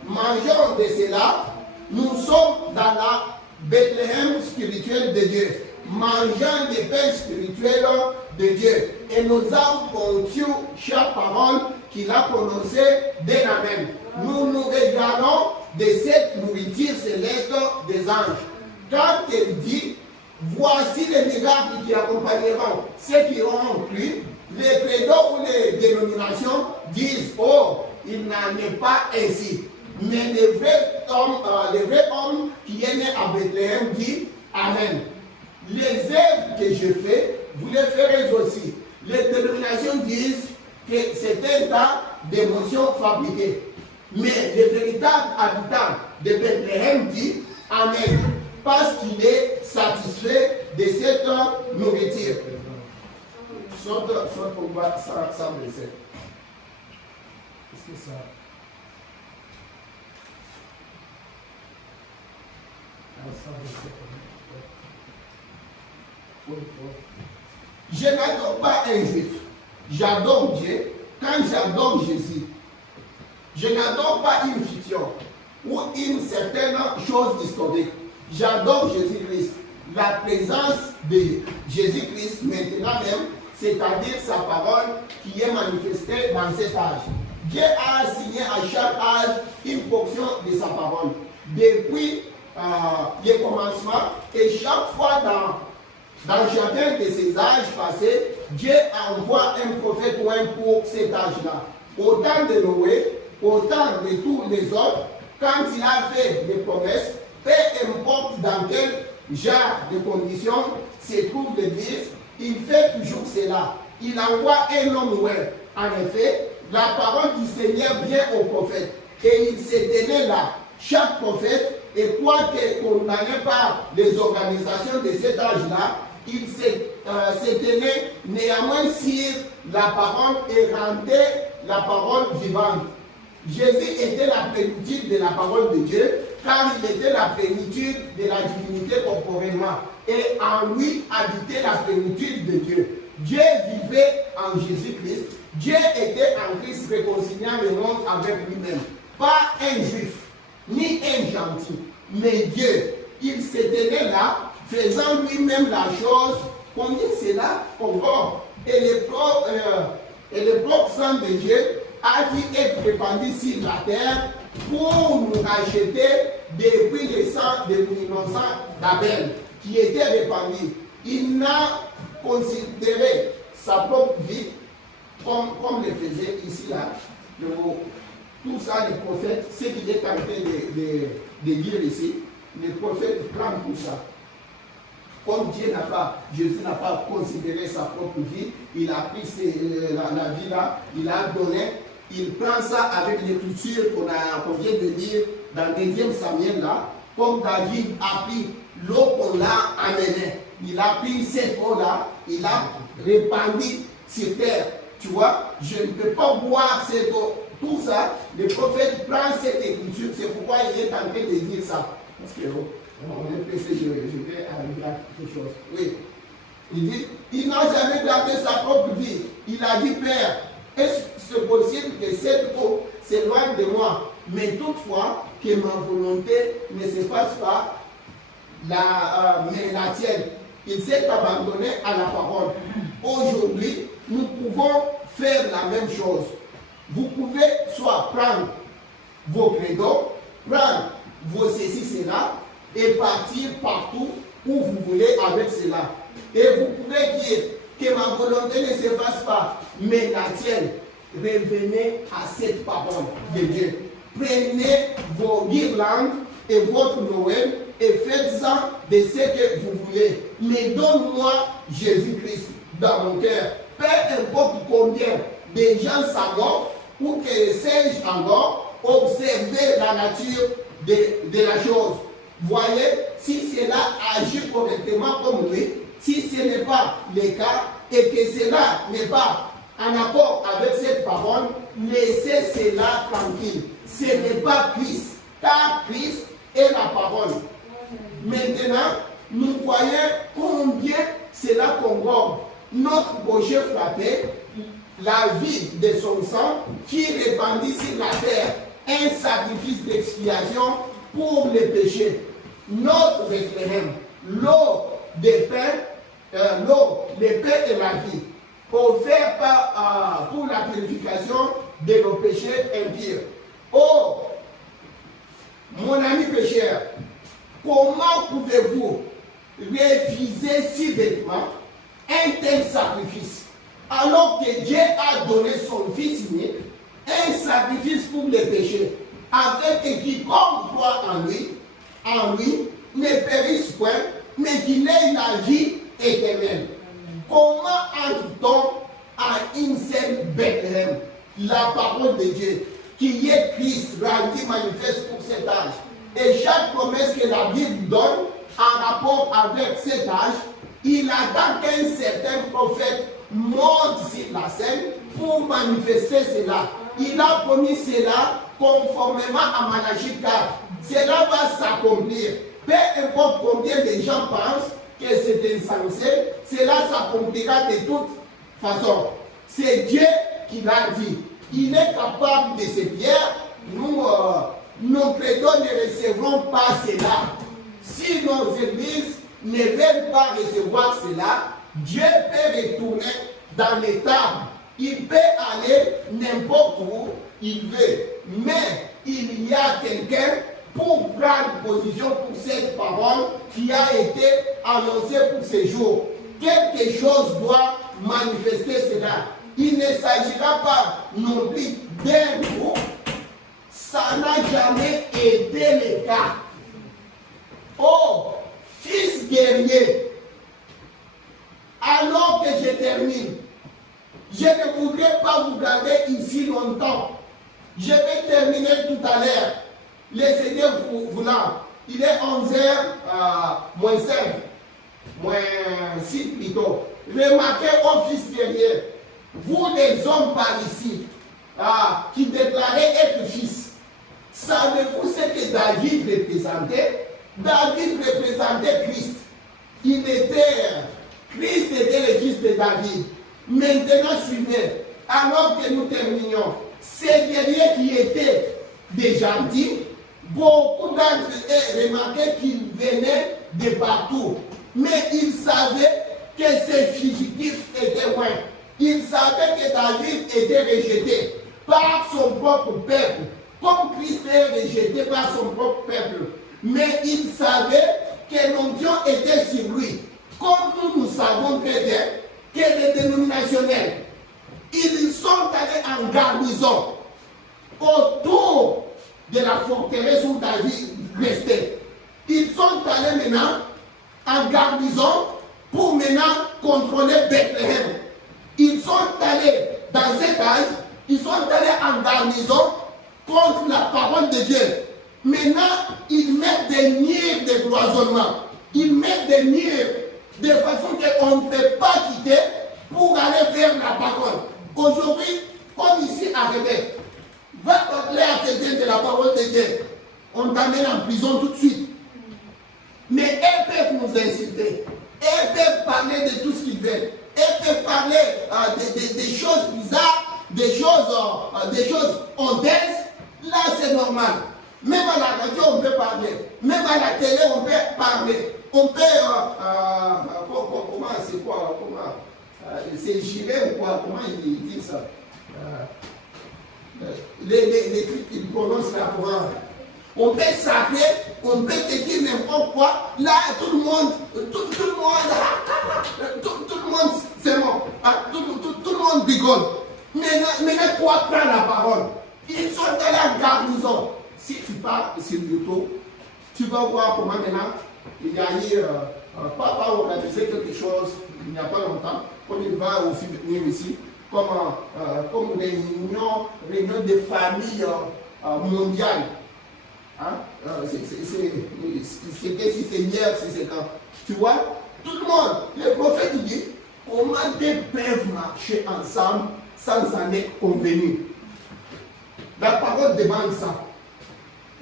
mangeons de cela, nous sommes dans la Bethléem spirituelle de Dieu, mangeant des pains spirituels de Dieu. Et nos âmes ponctuent chaque parole qu'il a prononcée d'un amen. Nous nous régalons de cette nourriture céleste des anges. Quand il dit, voici les miracles qui accompagneront ceux qui auront cru, les credos ou les dénominations disent, oh, il n'en est pas ainsi. Mais le vrai homme qui est né à Bethléem dit, amen. Les œuvres que je fais, vous les ferez aussi. Les dénominations disent que c'est un temps d'émotion fabriquée. Mais le véritable habitant de Bethléem dit amen, parce qu'il est satisfait de cette nourriture. Saute pour voir ça blessé. Est-ce que ça. Je n'adore pas un juif. J'adore Dieu quand j'adore Jésus. Je n'adore pas une fiction ou une certaine chose historique. J'adore Jésus-Christ. La présence de Jésus-Christ maintenant même, c'est-à-dire sa parole qui est manifestée dans cet âge. Dieu a assigné à chaque âge une portion de sa parole. Depuis le commencement, et chaque fois dans chacun de ces âges passés, Dieu envoie un prophète ou un pour cet âge-là. Au temps de Noé, au temps de tous les autres, quand il a fait des promesses, peu importe dans quel genre de conditions se trouve l'Église, il fait toujours cela. Il envoie un homme nouvel. En effet, la parole du Seigneur vient au prophète. Et il s'est tenu là. Chaque prophète, et quoique condamné par les organisations de cet âge-là, il s'est tenu néanmoins sur la parole et rendait la parole vivante. Jésus était la plénitude de la parole de Dieu, car il était la plénitude de la divinité corporellement. Et en lui habitait la plénitude de Dieu. Dieu vivait en Jésus-Christ. Dieu était en Christ réconciliant le monde avec lui-même. Pas un juif, ni un gentil, mais Dieu. Il se tenait là, faisant lui-même la chose, combien cela encore. Et le propre sang de Dieu a dû être répandu sur la terre pour nous racheter depuis le sang de l'innocent d'Abel qui était répandu. Il n'a considéré sa propre vie comme le faisait ici là. Tout ça, les prophètes, ce qu'il est en train de dire ici, les prophètes prennent tout ça. Comme Jésus n'a pas considéré sa propre vie, il a pris la vie là, il a donné, il prend ça avec l'écriture qu'on vient de lire dans le 2e Samuel là, comme David a pris l'eau qu'on l'a amenée. Il a pris cette eau là, il a répandu sur terre. Tu vois, je ne peux pas boire cette eau tout ça, le prophète prend cette écriture, c'est pourquoi il est en train de dire ça. Parce que on est pressé, je vais arriver à quelque chose. Oui. Il dit, il n'a jamais gardé sa propre vie. Il a dit, Père, est-ce possible que cette eau s'éloigne de moi? Mais toutefois, que ma volonté ne se fasse pas, mais la tienne. Il s'est abandonné à la parole. Aujourd'hui, nous pouvons faire la même chose. Vous pouvez soit prendre vos credos, prendre vos ceci, cela, et partir partout où vous voulez avec cela. Et vous pouvez dire que ma volonté ne se fasse pas, mais la tienne. Revenez à cette parole de Dieu. Prenez vos guirlandes et votre Noël et faites-en de ce que vous voulez. Mais donne-moi Jésus-Christ dans mon cœur. Peu importe combien de gens s'endorment ou que sais-je encore, observer la nature de la chose. Voyez, si cela agit correctement comme lui, si ce n'est pas le cas et que cela n'est pas en accord avec cette parole, laissez cela tranquille. Ce n'est pas Christ, car Christ est la parole. Maintenant, nous voyons combien cela concorde. Notre gaucher frappé, la vie de son sang, qui répandit sur la terre un sacrifice d'expiation pour les péchés. Notre Bethléem, l'eau des pains, le pain et la vie, offert pour la purification de nos péchés impurs. Oh, mon ami pécheur, comment pouvez-vous refuser si bêtement un tel sacrifice, alors que Dieu a donné son Fils unique, un sacrifice pour les péchés, afin que quiconque croit en lui, ne périsse point, mais qu'il ait la vie éternelle. Comment entre-t-on à une seule Bethléem, la parole de Dieu, qui est Christ rendu manifeste pour cet âge? Et chaque promesse que la Bible donne en rapport avec cet âge, il attend qu'un certain prophète monte sur la scène pour manifester cela. Il a promis cela conformément à Malachie 4. Cela va s'accomplir. Peu importe combien de gens pensent que c'est insensé, cela s'accomplira de toute façon. C'est Dieu qui l'a dit. Il est capable de ces pierres. Nous, nos credos ne recevront pas cela. Si nos églises ne veulent pas recevoir cela, Dieu peut retourner dans les tables. Il peut aller n'importe où il veut. Mais il y a quelqu'un pour prendre position pour cette parole qui a été annoncée pour ces jours. Quelque chose doit manifester cela. Il ne s'agira pas non plus d'un groupe. Ça n'a jamais été le cas. Oh, fils guerrier, alors que je termine, je ne voudrais pas vous garder ici longtemps. Je vais terminer tout à l'heure. Le Seigneur voulant, il est 11h moins 5, moins 6 plutôt. Remarquez, oh fils guerrier, vous les hommes par ici, qui déclarez être fils, savez-vous ce que David représentait? David représentait Christ. Christ était le fils de David. Maintenant, suivez, alors que nous terminions, ces guerriers qui étaient des gentils, beaucoup d'entre eux remarquaient qu'ils venaient de partout. Mais ils savaient que ces fugitifs étaient loin. Ils savaient que David était rejeté par son propre peuple, comme Christ est rejeté par son propre peuple. Mais ils savaient que l'onction était sur lui. Comme nous savons très bien que les dénominationnels, ils sont allés en garnison autour de la forteresse où David restait. Ils sont allés maintenant en garnison pour maintenant contrôler Bethléem. Ils sont allés dans cet âge, ils sont allés en garnison contre la parole de Dieu. Maintenant, ils mettent des murs de cloisonnement. Ils mettent des murs de façon qu'on ne peut pas quitter pour aller vers la parole. Aujourd'hui, comme ici à Québec, Va parler à quelqu'un de la parole de Dieu. On t'amène en prison tout de suite. Mais elles peuvent nous insulter. Elles peuvent parler de tout ce qu'ils veulent. Elles peuvent parler des choses bizarres, des choses honteuses. Là, c'est normal. Même à la radio, on peut parler. Même à la télé, on peut parler. On peut... comment c'est quoi? C'est gilet ou quoi? Comment ils disent ça? Les trucs qu'ils prononcent là pour on peut s'appeler, on peut te dire n'importe quoi. Là, tout le monde, c'est bon. Tout le monde rigole. Maintenant, toi, prends la parole. Ils sont dans la garnison. Si tu parles sur YouTube, tu vas voir comment maintenant il y a eu, papa organisé quelque chose il n'y a pas longtemps, comme il va aussi venir ici, comme réunion de famille mondiale. Hein? C'est hier, c'est quand. Tu vois, tout le monde, le prophète dit, comment deux peuvent marcher ensemble sans en être convenus. La parole demande ça.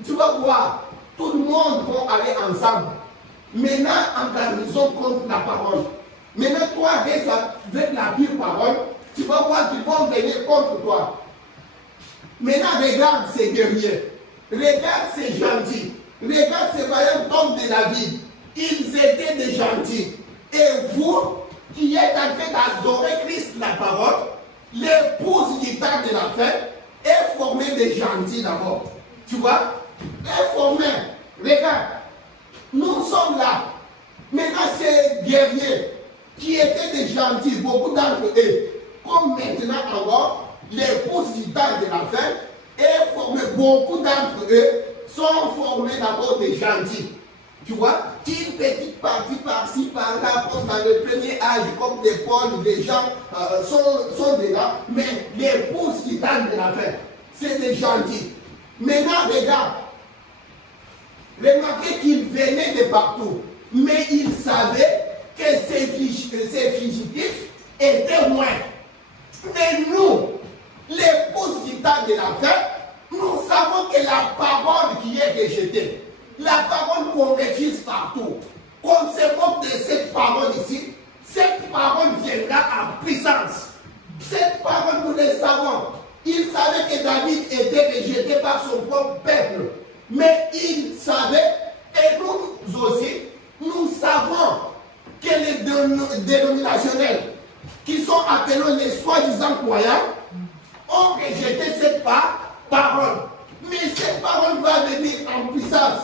Tu vas voir, tout le monde va aller ensemble. Maintenant, en garnison contre la parole. Maintenant, toi, avec la pure parole, tu vas voir qu'ils vont venir contre toi. Maintenant, regarde ces guerriers. Regarde ces gentils. Regarde ces vaillants hommes de la vie. Ils étaient des gentils. Et vous, qui êtes en train d'adorer Christ, la parole, l'épouse du temps de la fête, est formée des gentils d'abord. Tu vois? Est formée. Regarde. Nous sommes là. Maintenant, ces guerriers qui étaient des gentils, beaucoup d'entre eux, comme maintenant encore, l'épouse du temps de la fête, est formée. Beaucoup d'entre eux sont formés d'abord des gentils. Tu vois, une petite partie par-ci, par-là, comme dans le premier âge, comme des Paul, des gens sont là, mais l'épouse du temps de la fête, c'est des gentils. Maintenant, regarde. Remarquez qu'ils venaient de partout, mais ils savaient que ces fugitifs étaient loin. Mais nous, l'épouse du temps de la fête, nous savons que la parole qui est rejetée, la parole qu'on refuse partout, qu'on se moque de cette parole ici, cette parole viendra en puissance. Cette parole, nous le savons. Ils savaient que David était rejeté par son propre peuple. Mais ils savaient, et nous aussi, nous savons que les dénominationnels qui sont appelés les soi-disant croyants ont rejeté cette parole. Mais cette parole va venir en puissance.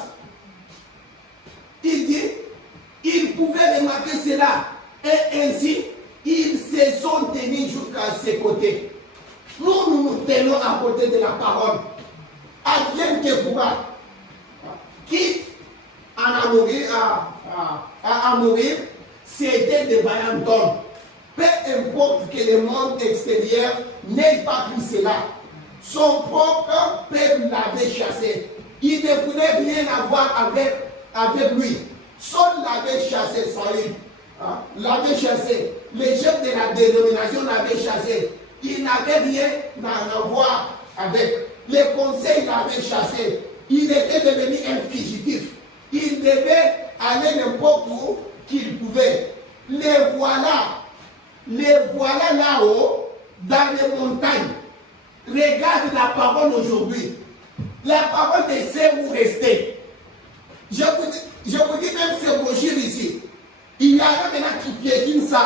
Il dit, ils pouvaient remarquer cela. Et ainsi, ils se sont tenus jusqu'à ses côtés. Nous nous tenons à côté de la parole. Advienne que pourra. Quitte à mourir, c'était des vaillants hommes. Peu importe que le monde extérieur n'ait pas pris cela. Son propre peuple l'avait chassé. Il ne voulait rien avoir avec lui. Saul l'avait chassé, Saül. L'avait chassé. Les chefs de la dénomination l'avaient chassé. Il n'avait rien à voir avec. Les conseils l'avaient chassé. Il était devenu un fugitif. Il devait aller n'importe où qu'il pouvait. Les voilà là-haut, dans les montagnes. Regarde la parole aujourd'hui. La parole de c'est où rester. Je vous dis même ce brochure ici. Il y en a maintenant qui piétinent ça.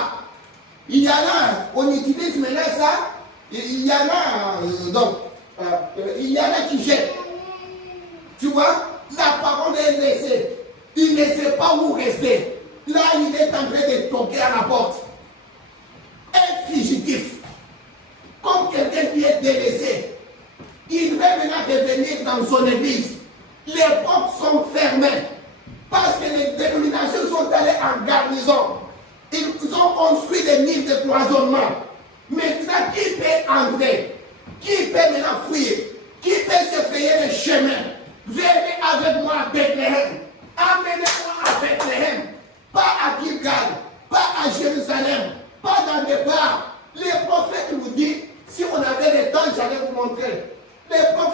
Il y en a, on utilise maintenant ça. Il y en a, il y en a qui jettent. Tu vois, la parole est laissée. Il ne sait pas où rester. Là, il est en train de toquer à la porte. Un fugitif. Comme quelqu'un qui est délaissé. Il va maintenant revenir dans son église. Les portes sont fermées. Parce que les dénominations sont allées en garnison. Ils ont construit des murs de cloisonnement. Maintenant, qui peut entrer? Qui peut maintenant fuir? Qui peut se frayer le chemin? Venez avec moi à Bethléem. Amenez-moi à Bethléem. Pas à Gilgal, pas à Jérusalem, pas dans des bars. Les prophètes nous disent, si on avait le temps, j'allais vous montrer. Les prophètes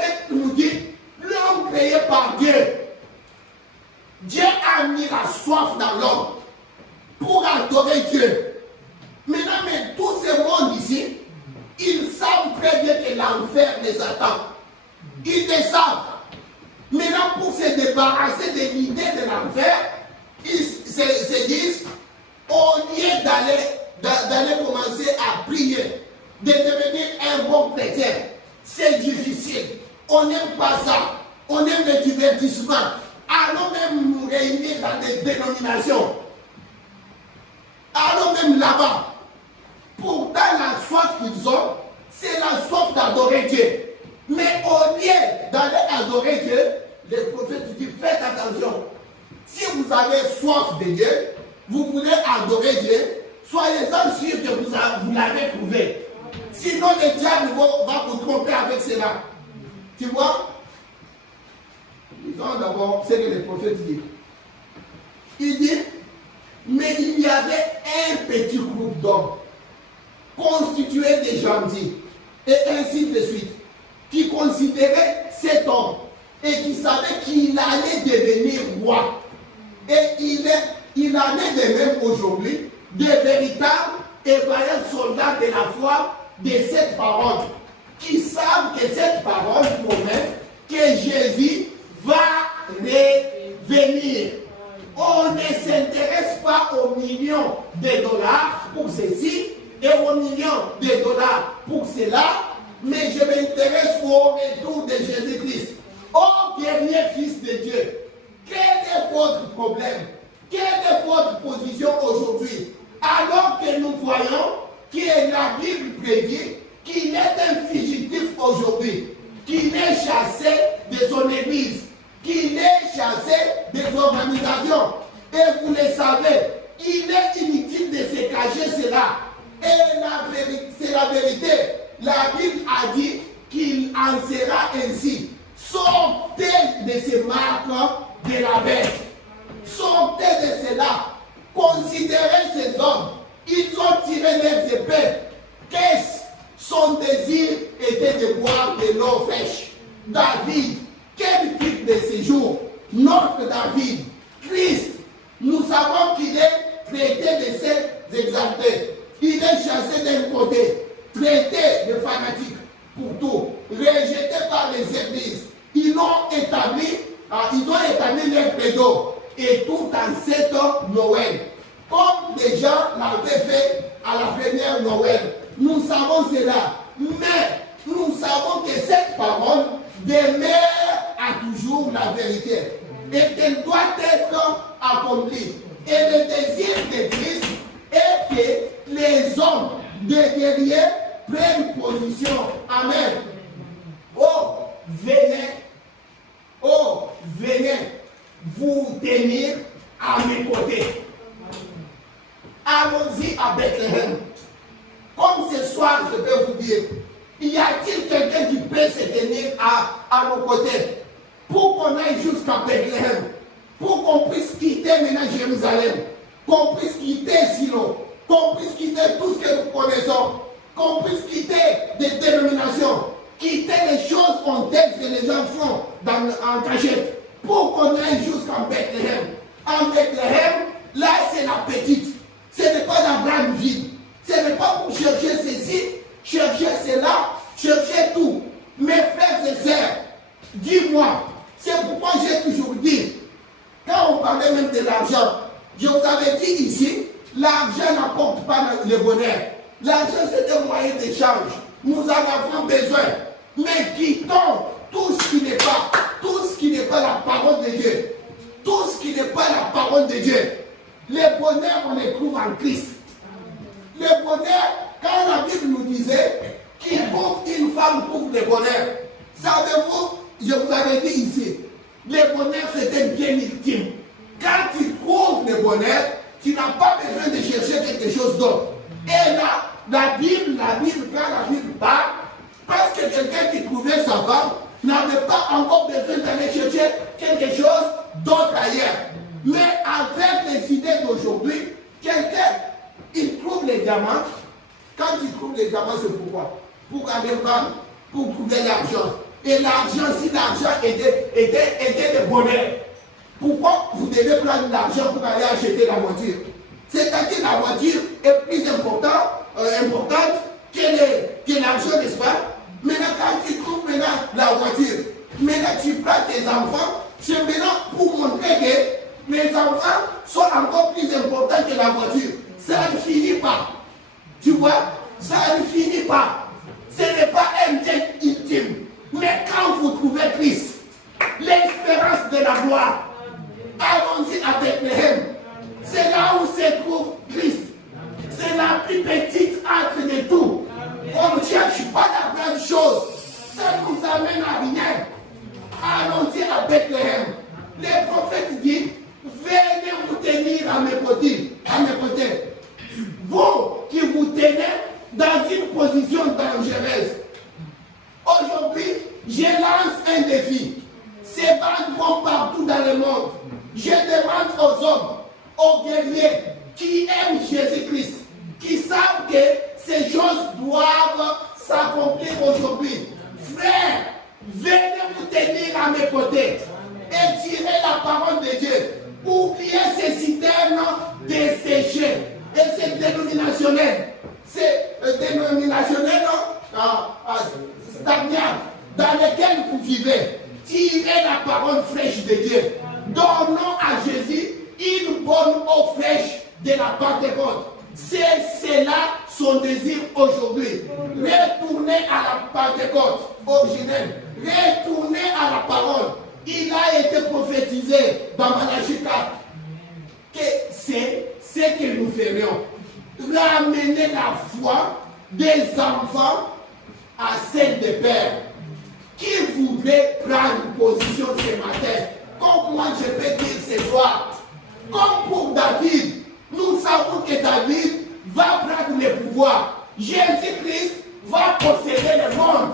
hommes pour adorer Dieu. Maintenant, mais tout ce monde ici, ils savent très bien que l'enfer les attend. Ils le savent. Maintenant, pour se débarrasser de l'idée de l'enfer, ils se disent, au lieu d'aller commencer à prier, de devenir un bon chrétien, c'est difficile. On n'aime pas ça. On aime le divertissement. Allons même nous réunir dans des dénominations. Allons même là-bas. Pourtant, la soif qu'ils ont, c'est la soif d'adorer Dieu. Mais au lieu d'aller adorer Dieu, les prophètes disent, faites attention. Si vous avez soif de Dieu, vous voulez adorer Dieu, soyez-en sûrs que vous l'avez trouvé. Sinon, le diable va vous tromper avec cela. Tu vois? Disons d'abord ce que les prophètes disent. Il dit, mais il y avait un petit groupe d'hommes constitué de gentils, et ainsi de suite, qui considéraient cet homme et qui savaient qu'il allait devenir roi. Et il en est de même aujourd'hui des véritables et vaillants soldats de la foi de cette parole, qui savent que cette parole promet que Jésus va revenir. On ne s'intéresse pas aux millions de dollars pour ceci et aux millions de dollars pour cela, mais je m'intéresse au retour de Jésus-Christ. Ô dernier Fils de Dieu, quel est votre problème? Quelle est votre position aujourd'hui? Alors que nous voyons que la Bible prédit qu'il est un fugitif aujourd'hui, qu'il est chassé de son église, qu'il est chassé des organisations. Et vous le savez, il est inutile de se cacher cela. Et c'est la vérité. La Bible a dit qu'il en sera ainsi. Sortez de ces marques de la bête. Sortez de cela. Considérez ces hommes. Ils ont tiré leurs épées. Qu'est-ce? Son désir était de boire de l'eau fraîche. David, quel type de séjour? Notre David, Christ, nous savons qu'il est traité de ces exaltés. Il est chassé d'un côté, traité de fanatique pour tout, rejeté par les églises. Ils ont établi leur credo, et tout en cette Noël. Comme les gens l'avaient fait à la première Noël. Nous savons cela. Mais nous savons que cette parole demeure à toujours la vérité. Et qu'elle doit être accomplie. Et le désir de Christ est que les hommes de guerriers prennent position. Amen. Oh, venez vous tenir à mes côtés. Allons-y à Bethléem. Comme ce soir, je peux vous dire, y a-t-il quelqu'un qui peut se tenir à nos côtés pour qu'on aille jusqu'à Bethléem, pour qu'on puisse quitter maintenant Jérusalem, qu'on puisse quitter Silo, qu'on puisse quitter tout ce que nous connaissons, qu'on puisse quitter des dénominations, quitter les choses honteuses que les gens font en cachette, pour qu'on aille jusqu'à Bethléem. En Bethléem, là c'est la petite. Ce n'est pas la grande ville. Ce n'est pas pour chercher ceci, chercher cela, chercher tout. Mes frères et sœurs, dis-moi, c'est pourquoi j'ai toujours dit, quand on parlait même de l'argent, je vous avais dit ici, l'argent n'apporte pas le bonheur. L'argent c'est un moyen d'échange. Nous en avons besoin. Mais quittons tout ce qui n'est pas la parole de Dieu. Tout ce qui n'est pas la parole de Dieu. Le bonheur, on le trouve en Christ. Le bonheur, quand la Bible nous disait qu'il trouve une femme trouve le bonheur, savez-vous, je vous avais dit ici, le bonheur c'est un bien ultime. Quand tu trouves le bonheur, tu n'as pas besoin de chercher quelque chose d'autre. Et là, la Bible, quand la Bible parle, parce que quelqu'un qui trouvait sa femme n'avait pas encore besoin d'aller chercher quelque chose d'autre ailleurs. Mais avec les idées d'aujourd'hui, quelqu'un, il trouve les diamants. Quand il trouve les diamants, c'est pourquoi? Pour aller vendre, pour trouver l'argent. Et l'argent, si l'argent était le bonheur. pourquoi vous devez prendre l'argent pour aller acheter la voiture? C'est-à-dire que la voiture est plus importante que l'argent, n'est-ce pas? Maintenant, quand tu trouves maintenant la voiture, maintenant tu prends tes enfants, c'est maintenant pour montrer que les enfants sont encore plus importants que la voiture. Ça ne finit pas. Tu vois? Ça ne finit pas. Ce n'est pas un bien ultime. Mais quand vous trouvez Christ, l'espérance de la gloire, allons-y à Bethléem. C'est là où se trouve Christ. C'est la plus petite acte de tout. Comme Dieu, je ne suis pas la grande chose. Ça ne nous amène à rien. Allons-y à Bethléem. Les prophètes disent, venez vous tenir à mes côtés. Vous qui vous tenez dans une position dangereuse. Aujourd'hui, je lance un défi. Ces bandes vont partout dans le monde. Je demande aux hommes, aux guerriers qui aiment Jésus-Christ, qui savent que ces choses doivent s'accomplir aujourd'hui. Frères, venez vous tenir à mes côtés et tirer la parole de Dieu. Oubliez ces citernes desséchées et ces dénominationnels. Ces dénominationnels stagnants dans lesquels vous vivez. Tirez la parole fraîche de Dieu. Donnons à Jésus une bonne eau fraîche de la Pentecôte. C'est cela son désir aujourd'hui. Retournez à la Pentecôte originelle. Retournez à la parole. Il a été prophétisé dans Malachie 4 que c'est ce que nous ferions. Ramener la foi des enfants à celle des pères. Qui voudrait prendre position ce matin? Comme moi je peux dire ce soir. Comme pour David, nous savons que David va prendre le pouvoir. Jésus-Christ va posséder le monde.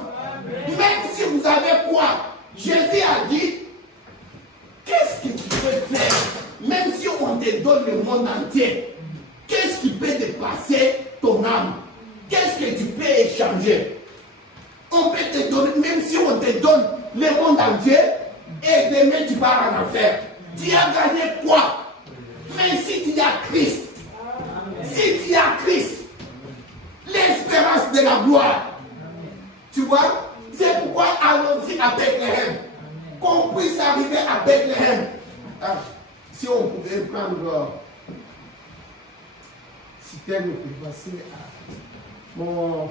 Même si vous avez quoi? Jésus a dit, qu'est-ce que tu peux faire? Même si on te donne le monde entier, qu'est-ce qui peut dépasser ton âme? Qu'est-ce que tu peux échanger? On peut te donner, même si on te donne le monde entier, et demain tu pars en enfer. Tu as gagné quoi? Mais si tu as Christ, l'espérance de la gloire, tu vois, c'est pourquoi allons-y à Bethléem. Qu'on puisse arriver à Bethléem. Ah, si on pouvait prendre si tel peut passer à mon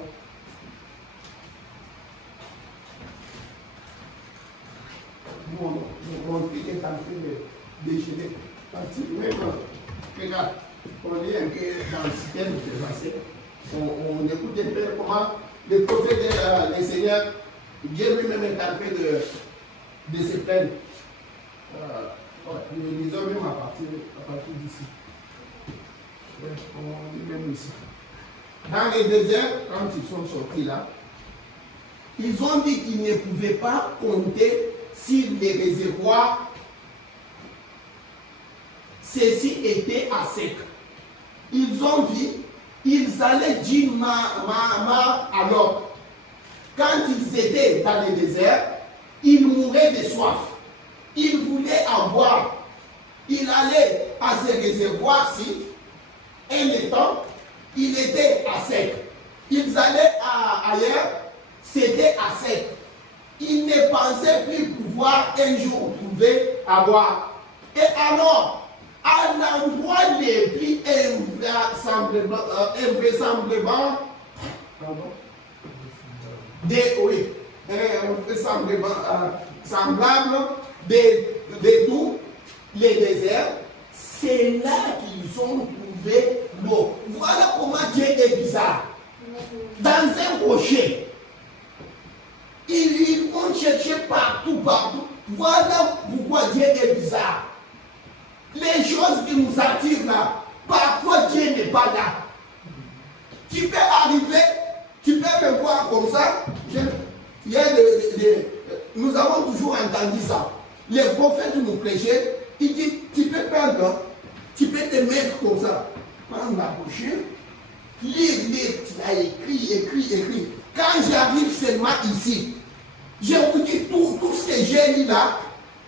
truc est en train de dégeler. Regarde, on est un peu dans le système de passé. On écoute un peu comment le prophète, le Seigneur, Dieu lui-même est en train de se plaindre. Nous lisons même à partir d'ici. On est même ici. Dans les déserts, quand ils sont sortis là, ils ont dit qu'ils ne pouvaient pas compter sur les réservoirs. Ceci était à sec. Ils ont dit, ils allaient d'une main à l'autre. Quand ils étaient dans le désert, ils mouraient de soif. Ils voulaient en boire. Ils allaient à ces réservoirs-ci. Un étang, il était à sec. Ils allaient ailleurs, c'était à sec. Ils ne pensaient plus pouvoir un jour trouver à boire. Et alors, à l'endroit les plus invraisemblablement, semblable de tous les déserts, c'est là qu'ils ont trouvé l'eau. Voilà comment Dieu est bizarre. Dans un rocher, ils vont chercher partout. Voilà pourquoi Dieu est bizarre. Les choses qui nous attirent là, parfois Dieu n'est pas là. Tu peux arriver, tu peux me voir comme ça. Nous avons toujours entendu ça. Les prophètes nous prêchaient, ils disent, tu peux prendre, tu peux te mettre comme ça. Prendre la brochure, lire, tu as écrit. Quand j'arrive seulement ici, je vous dis tout ce que j'ai lu là,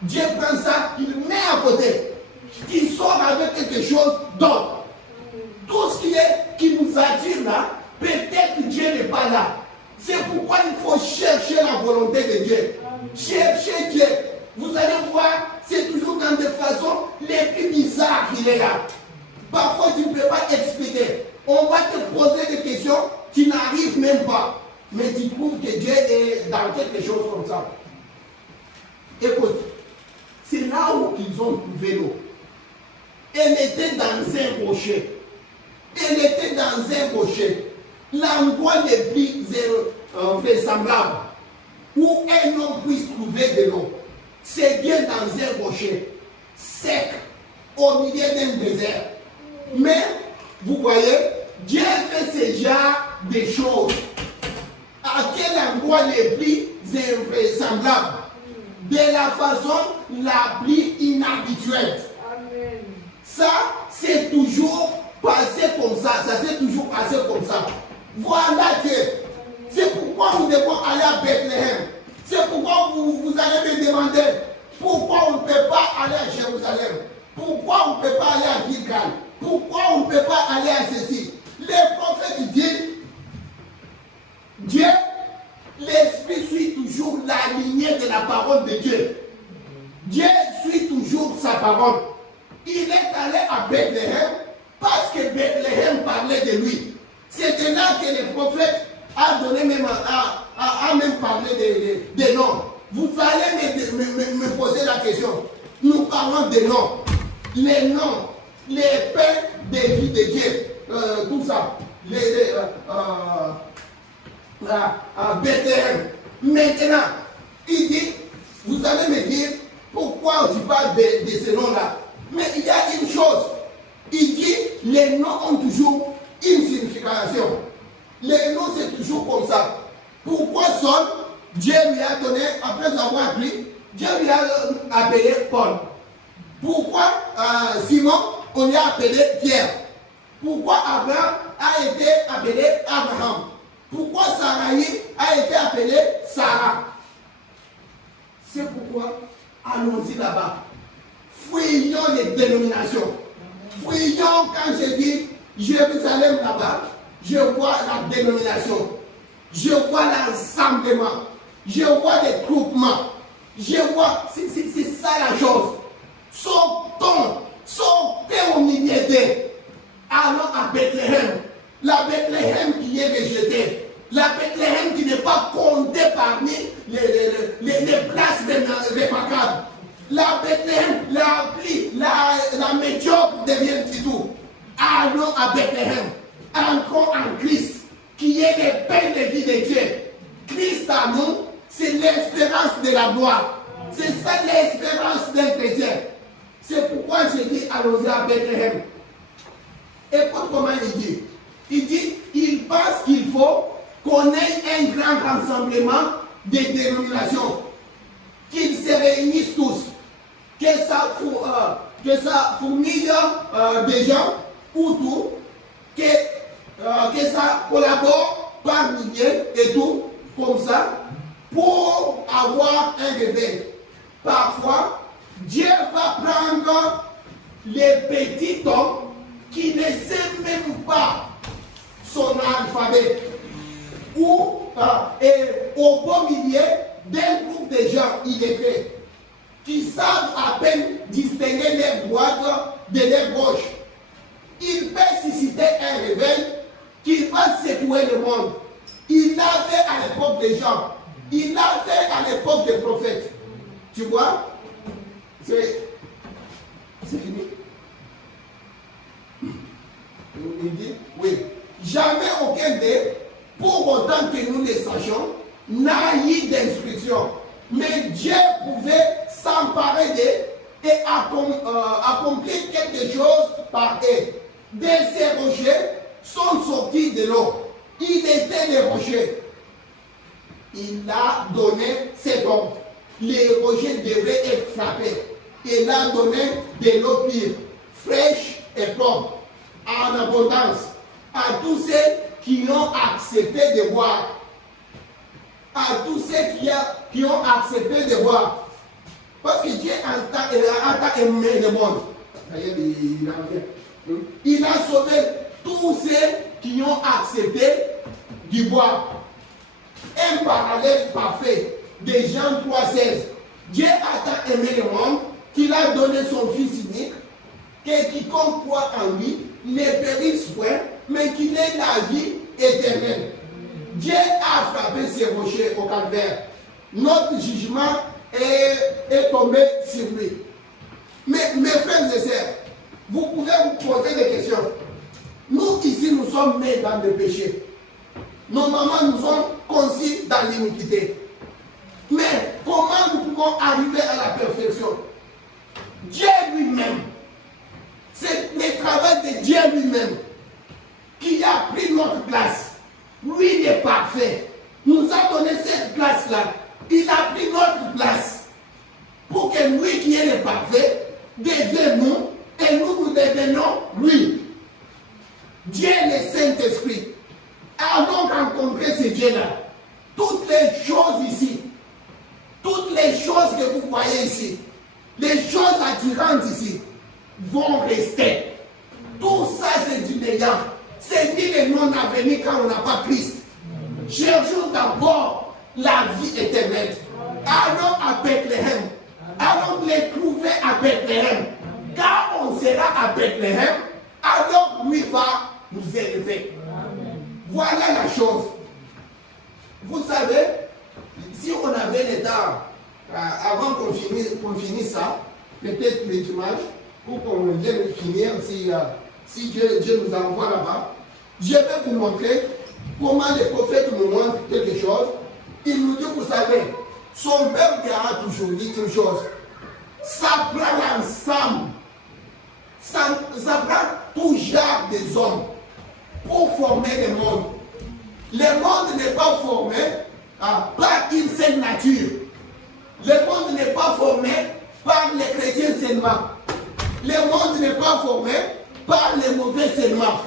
Dieu prend ça, il met à côté. Il sort avec quelque chose d'autre. Tout ce qui nous attire là, peut-être que Dieu n'est pas là. C'est pourquoi il faut chercher la volonté de Dieu. Chercher Dieu. Vous allez voir, c'est toujours dans des façons les plus bizarres qu'il est là. Parfois, tu ne peux pas expliquer. On va te poser des questions, tu n'arrives même pas. Mais tu trouves que Dieu est dans quelque chose comme ça. Écoute, c'est là où ils ont trouvé l'eau. Elle était dans un rocher. Elle était dans un rocher. L'endroit le plus vraisemblable où un homme puisse trouver de l'eau, c'est bien dans un rocher sec au milieu d'un désert. Mais, vous voyez, Dieu fait ce genre de choses. À quel endroit le plus invraisemblable? De la façon la plus inhabituelle. Amen. Ça, c'est toujours passé comme ça. Ça s'est toujours passé comme ça. Voilà que c'est pourquoi nous devons aller à Bethléem. C'est pourquoi vous allez me demander pourquoi on ne peut pas aller à Jérusalem. Pourquoi on ne peut pas aller à Gilgal. Pourquoi on ne peut pas aller à ceci. Les prophètes disent, Dieu, l'Esprit suit toujours la lignée de la parole de Dieu. Dieu suit toujours sa parole. Il est allé à Bethléem parce que Bethléem parlait de lui. C'était là que le prophète a donné même a même parlé des noms. Vous allez me poser la question. Nous parlons des noms. Les noms, les pères des vies de Dieu, tout ça. À Bethléem. Maintenant, il dit, vous allez me dire, pourquoi tu parles de ce nom-là? Mais il y a une chose. Il dit, les noms ont toujours une signification. Les noms, c'est toujours comme ça. Pourquoi Saul, Dieu lui a donné, après avoir appris, Dieu lui a appelé Paul. Pourquoi Simon, on lui a appelé Pierre? Pourquoi Abraham a été appelé Abraham? Pourquoi Saraï a été appelée Sarah? C'est pourquoi, allons-y là-bas. Fouillons les dénominations. Fouillons quand je dis Jérusalem là-bas, je vois la dénomination. Je vois l'assemblement. Je vois des groupements. Je vois, c'est ça la chose. Sortez au milieu d'eux. Allons à Bethléem. La Bethléem qui est rejetée. La Bethléem qui n'est pas comptée parmi les places remarquables. La Bethléem, la médiocre devient tout. Allons à Bethléem. Entrons en Christ, qui est le pain de vie de Dieu. Christ à nous, c'est l'espérance de la gloire. C'est ça l'espérance d'un chrétien. C'est pourquoi je dis allons-y à Bethléem. Écoute comment il dit. Il dit, il pense qu'il faut qu'on ait un grand rassemblement des dénominations, qu'ils se réunissent tous, que ça fourmille des gens autour, que ça collabore par milliers et tout, comme ça, pour avoir un réveil. Parfois, Dieu va prendre les petits hommes qui ne savent même pas son alphabet, ou au beau milieu d'un groupe de gens illettrés qui savent à peine distinguer leur droite de leur gauche. Il peut susciter un réveil qui va secouer le monde. Il l'a fait à l'époque des gens. Il l'a fait à l'époque des prophètes. Tu vois? C'est fini. Il dit, oui. Jamais aucun d'eux, pour autant que nous le sachions, n'a eu d'instruction. Mais Dieu pouvait s'emparer d'eux et accomplir quelque chose par eux. De ces rochers sont sortis de l'eau. Il était les rochers. Il a donné ses dons. Les rochers devaient être frappés. Il a donné de l'eau pure, fraîche et propre, en abondance, à tous ceux qui ont accepté de boire. À tous ceux qui ont accepté de boire. Parce que Dieu a aimé le monde. Il a sauvé tous ceux qui ont accepté du bois. Un parallèle parfait de Jean 3,16. Dieu a tant aimé le monde qu'il a donné son Fils unique, que quiconque croit en lui ne périsse point, mais qu'il ait la vie éternelle. Dieu a frappé ces rochers au calvaire. Notre jugement est tombé sur lui. Mais mes frères et sœurs, vous pouvez vous poser des questions. Nous ici, nous sommes nés dans le péché. Nos mamans nous ont conçus dans l'iniquité. Mais comment nous pouvons arriver à la perfection? Dieu lui-même, c'est le travail de Dieu lui-même qui a pris notre place. Lui, il est parfait. Nous a donné cette place-là. Il a pris notre place pour que lui qui est le parfait devienne nous et nous devenons lui. Dieu le Saint-Esprit. Allons rencontrer ce Dieu-là. Toutes les choses ici, toutes les choses que vous voyez ici, les choses attirantes ici, vont rester. Tout ça, c'est du néant. C'est ni le monde à venir quand on n'a pas Christ. Cherchons d'abord la vie éternelle. Allons à Bethléem. Allons les trouver à Bethléem. Quand on sera à Bethléem, alors lui va nous élever. Voilà la chose. Vous savez, si on avait le temps, avant qu'on finisse ça, peut-être le dimanche, pour qu'on vienne finir, si Dieu nous envoie là-bas, je vais vous montrer comment les prophètes nous montrent quelque chose. Il nous dit, vous savez, son père qui a toujours dit une chose, ça prend l'ensemble, ça prend tout genre des hommes pour former le monde. Le monde n'est pas formé par une seule nature. Le monde n'est pas formé par les chrétiens seulement. Le monde n'est pas formé par les mauvais seulement.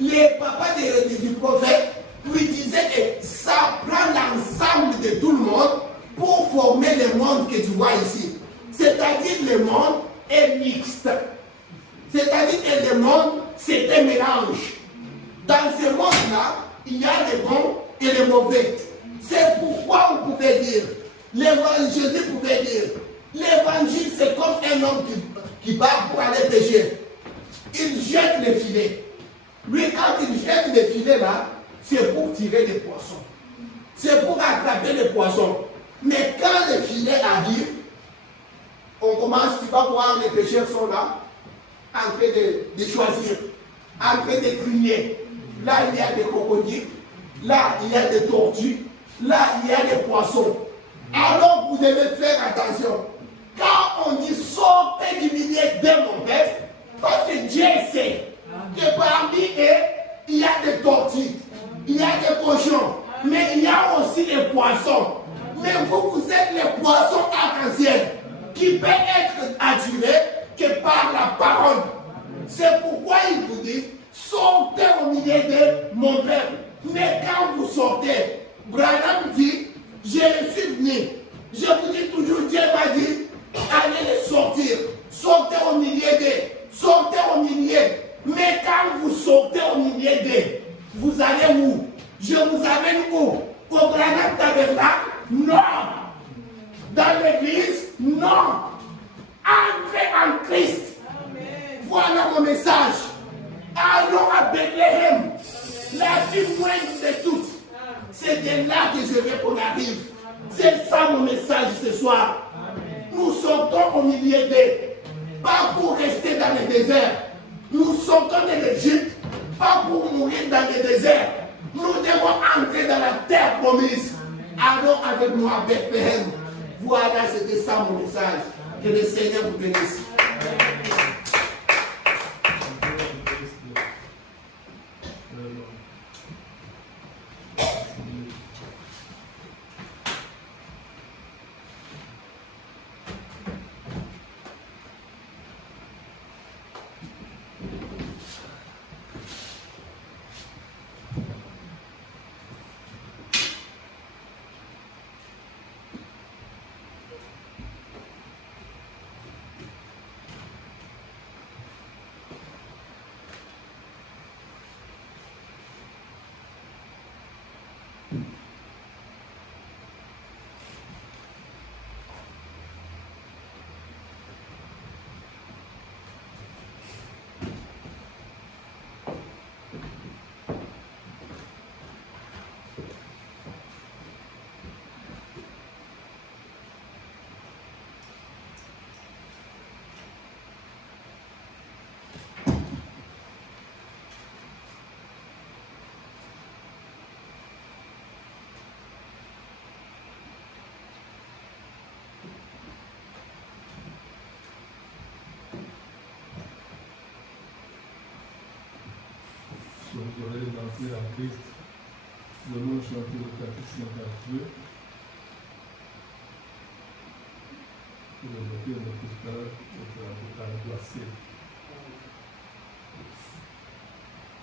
Les papas du prophète lui disaient que ça prend l'ensemble de tout le monde pour former le monde que tu vois ici. C'est-à-dire le monde est mixte. C'est-à-dire que le monde, c'est un mélange. Dans ce monde-là, il y a les bons et les mauvais. C'est pourquoi vous pouvez dire, Jésus pouvait dire, l'évangile c'est comme un homme qui part pour aller pêcher. Il jette les filets. Lui, quand il jette les filets là, c'est pour tirer des poissons. C'est pour attraper les poissons. Mais quand les filets arrivent, on commence, tu vas voir, les pêcheurs sont là, en train de choisir, en train de crier. Là, il y a des crocodiles. Là, il y a des tortues. Là, il y a des poissons. Alors, vous devez faire attention. Quand on dit sortez du milieu de mon père, parce que Dieu sait que parmi eux, il y a des tortues, il y a des cochons, mais il y a aussi des poissons. Mais vous êtes les poissons arc-en-ciel qui peuvent être attirés que par la parole. C'est pourquoi il vous dit sortez au milieu de mon peuple. Mais quand vous sortez, Branham dit, je suis venu. Je vous dis toujours, Dieu m'a dit, allez les sortir. Sortez au milieu d'eux. Sortez au milieu. Mais quand vous sortez au milieu d'eux, vous allez où? Je vous amène où? Au Branham Tabernacle? Non. Dans l'église? Non. Entrez en Christ. Amen. Voilà mon message. Allons à Bethléem, la plus moindre de toutes. C'est de là que je veux qu'on arrive. C'est ça mon message ce soir. Amen. Nous sortons au milieu d'eux, pas pour rester dans le désert. Nous sortons de l'Égypte, pas pour mourir dans le désert. Nous devons entrer dans la terre promise. Allons avec moi à Bethléem. Voilà, c'était ça mon message. Que le Seigneur vous bénisse. vous aurez l'identité en Christ. Nous allons chanter le 452 pour développer notre histoire et angoissé.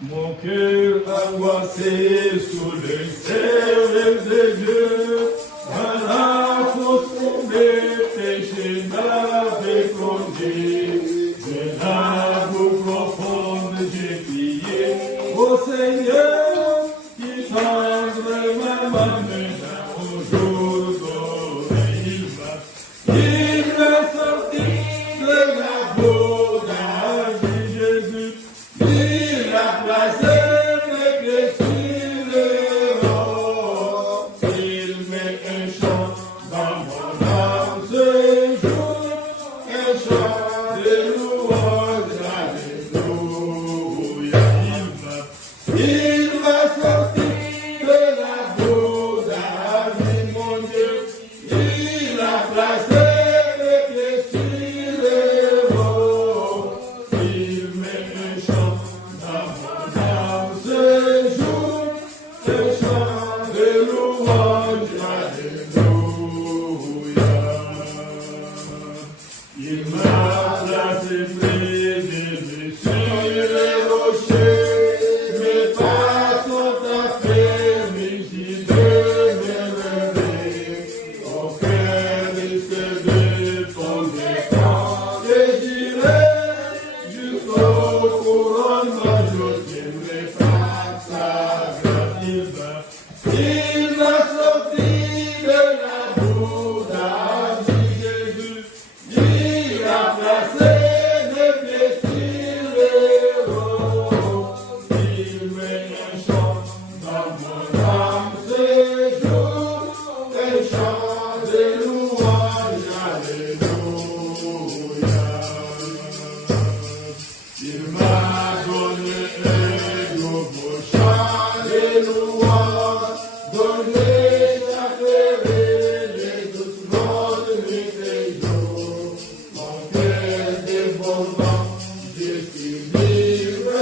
Mon cœur angoissé sous le ciel de Dieu, à la fausse des péchés m'avait plongé. De la boue profonde j'ai prié au Seigneur, qui tendre ma main au jour d'oreille. Il m'a sorti de la bondage de Jésus. Il a placé mes pieds sur le roc. Il met un chant dans mon âme ce jour, un chant de louange, alléluia. Il m'a sorti de la bondage de mon Dieu. Il a placé mes pieds sur le roc. Il met un chant dans ce jour, ce chant de louange, alléluia. Il m'a placé près de lui sur les rochers, mes pas sont affermis, j'y demeurerai. Au cœur de ce ton destin, et j'irai jusqu'au couronnement, je tiendrai par sa grâce. Il m'a sorti de la bondage de Jésus. Il a placé mes pieds sur le roc. Il met un chant dans mon âme ce jour, un chant de louange, alléluia. Il m'a donné un nouveau chant de louange, donné chaque les doucement de mes jours. Mon cœur débordant, je suis libre,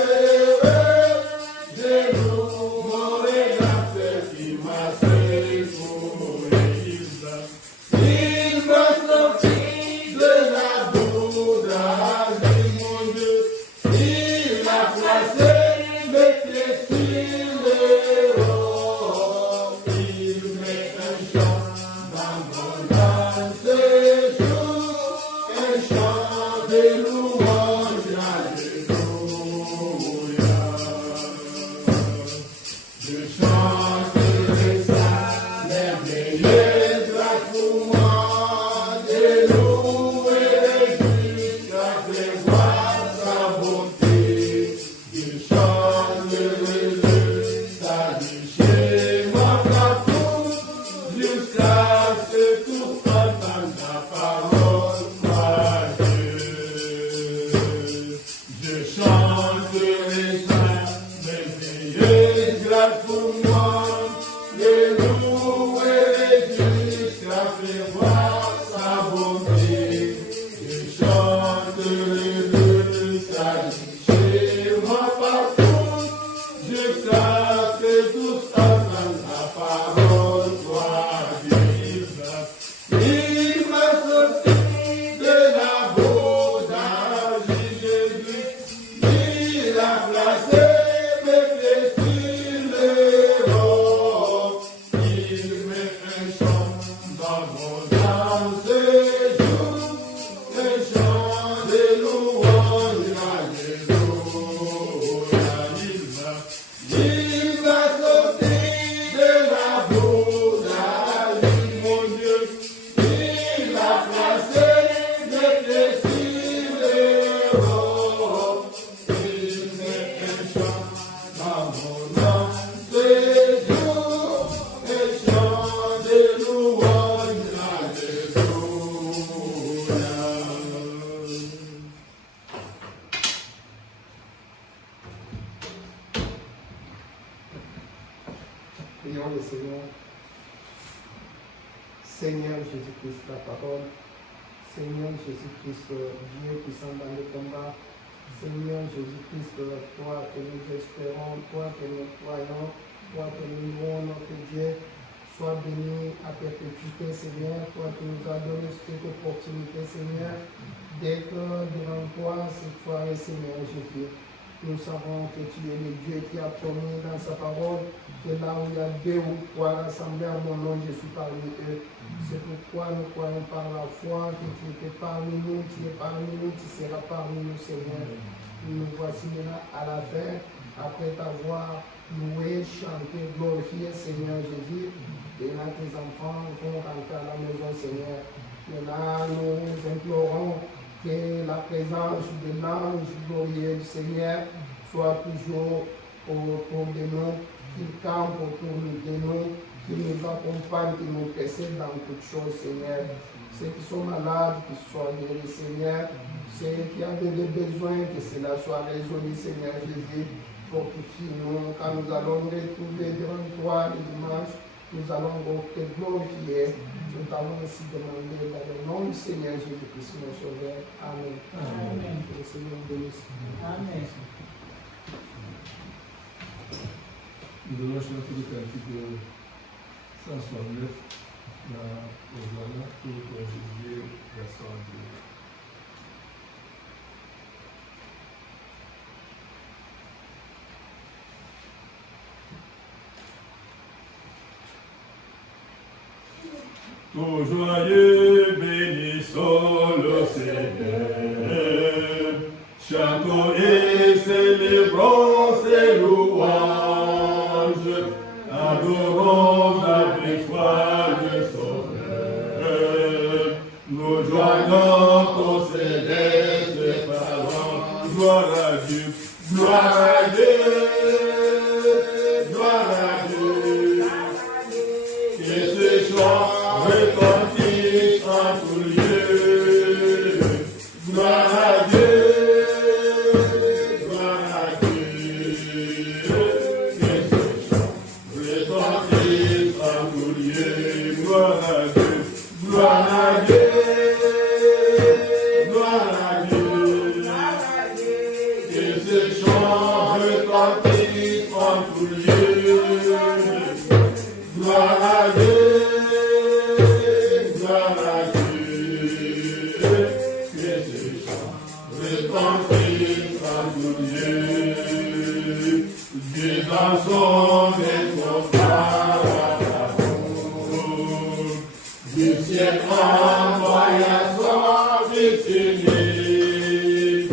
je loue mon rédacteur qui m'a secouru. Il m'a sorti de la bondage de mon Dieu. Il a placé mes pieds sur le roc. Il met un chant dans mon âme ce jour, un chant de louange, alléluia. Je chanterai sa merveilleuse grâce pour moi, de louer jusqu'à prévoir sa bonté. Je chanterai sa chez moi partout, jusqu'à ce que tout entende la parole soit Dieu. Je chanterai sa merveilleuse grâce pour moi, de louer jusqu'à prévoir sa bonté. Je chanterai sa chez moi partout, jusqu'à ce que tous entendent la parole soit vive. Il m'a sorti de la bondage de Jésus. Il a placé mes pieds sur le roc. Il met un chant dans mon âme ce jour, un chant de louange, alléluia. Il m'a sorti de la bondage de mon Dieu. Il a placé mes pieds sur le roc. Il met un chant dans mon âme ce jour, un chant de louange, alléluia. Prions le Seigneur. Seigneur Jésus-Christ, la parole. Seigneur Jésus-Christ, Dieu puissant dans le combat. Seigneur Jésus-Christ, toi que nous espérons, toi que nous croyons, toi que nous louons notre Dieu, sois béni à perpétuité, Seigneur, toi qui nous as donné cette opportunité, Seigneur, d'être devant toi cette soirée, Seigneur Jésus. Nous savons que tu es le Dieu qui a promis dans sa parole que là où il y a deux ou trois rassemblés à mon nom, je suis parmi eux. C'est pourquoi nous croyons par la foi que tu es parmi nous, tu es parmi nous, tu seras parmi nous, Seigneur. Nous voici maintenant à la fin, après t'avoir loué, chanté, glorifié, Seigneur Jésus. Et là, tes enfants vont rentrer à la maison, Seigneur. Et là, nous implorons que la présence de l'ange glorieux du Seigneur soit toujours autour de nous, qu'il campe autour de nous, qu'il nous accompagne, qu'il nous précède dans toutes choses, Seigneur. Ceux qui sont malades, qu'ils soient guéris, Seigneur. Ceux qui avaient des besoins, que cela soit résolu, Seigneur Jésus. Fortifie-nous quand nous allons retrouver devant toi le dimanche. Nous allons te glorifier. Nous allons ainsi demander dans le nom du Seigneur Jésus-Christ, mon Sauveur. Amen. Amen. Que le Seigneur bénisse. Amen. Nous allons chanter le cantique 169 dans Hosanna pour Jésus, verset 2. Tout joyeux, bénissons le Seigneur, chantons et célébrons ses louanges, adorons avec foi le Sauveur, nous joignons au céleste parents, gloire à Dieu, gloire à Dieu. Retentisse en tout lieu, gloire à Dieu, gloire à Dieu, que ce chant retentisse en tout lieu, gloire à Dieu, gloire à Dieu, gloire à Dieu, que ce chant retentisse en tout lieu, gloire à Dieu. Dansons et du ciel envoya son Fils unique,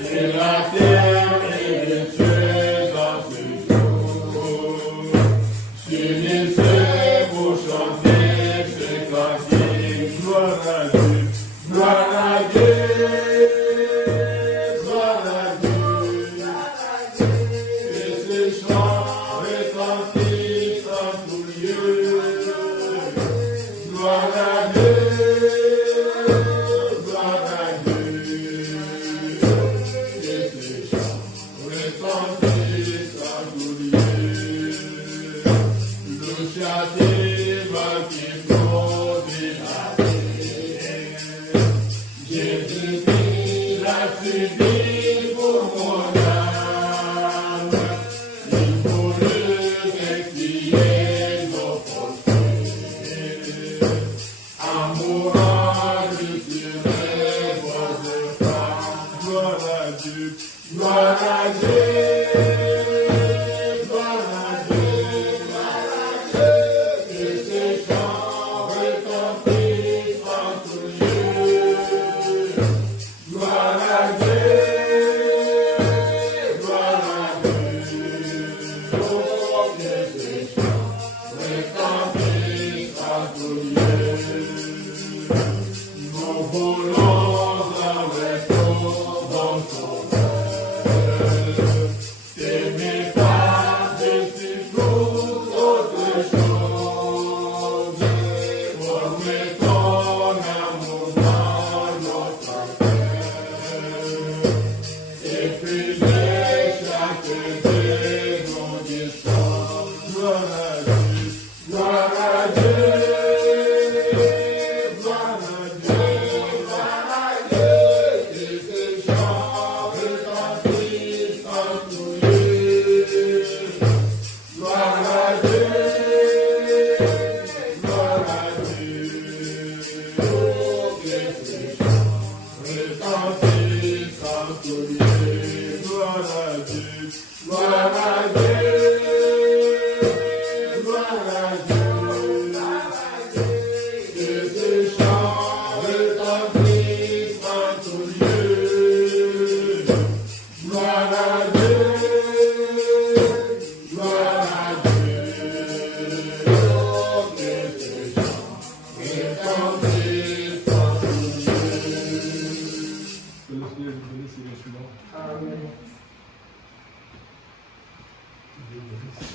et la terre et les cieux en ce jour s'unissaient pour chanter ce cantique. Gloire à Dieu, gloire à Dieu. Gloire à Dieu. Gloire à Dieu, gloire à Dieu, que ce chant retentisse en tout lieu. Gloire à Dieu, gloire à Dieu, oh, que ce chant retentisse en tout lieu. Que le Seigneur vous bénisse richement. Amen. Dieu bénisse.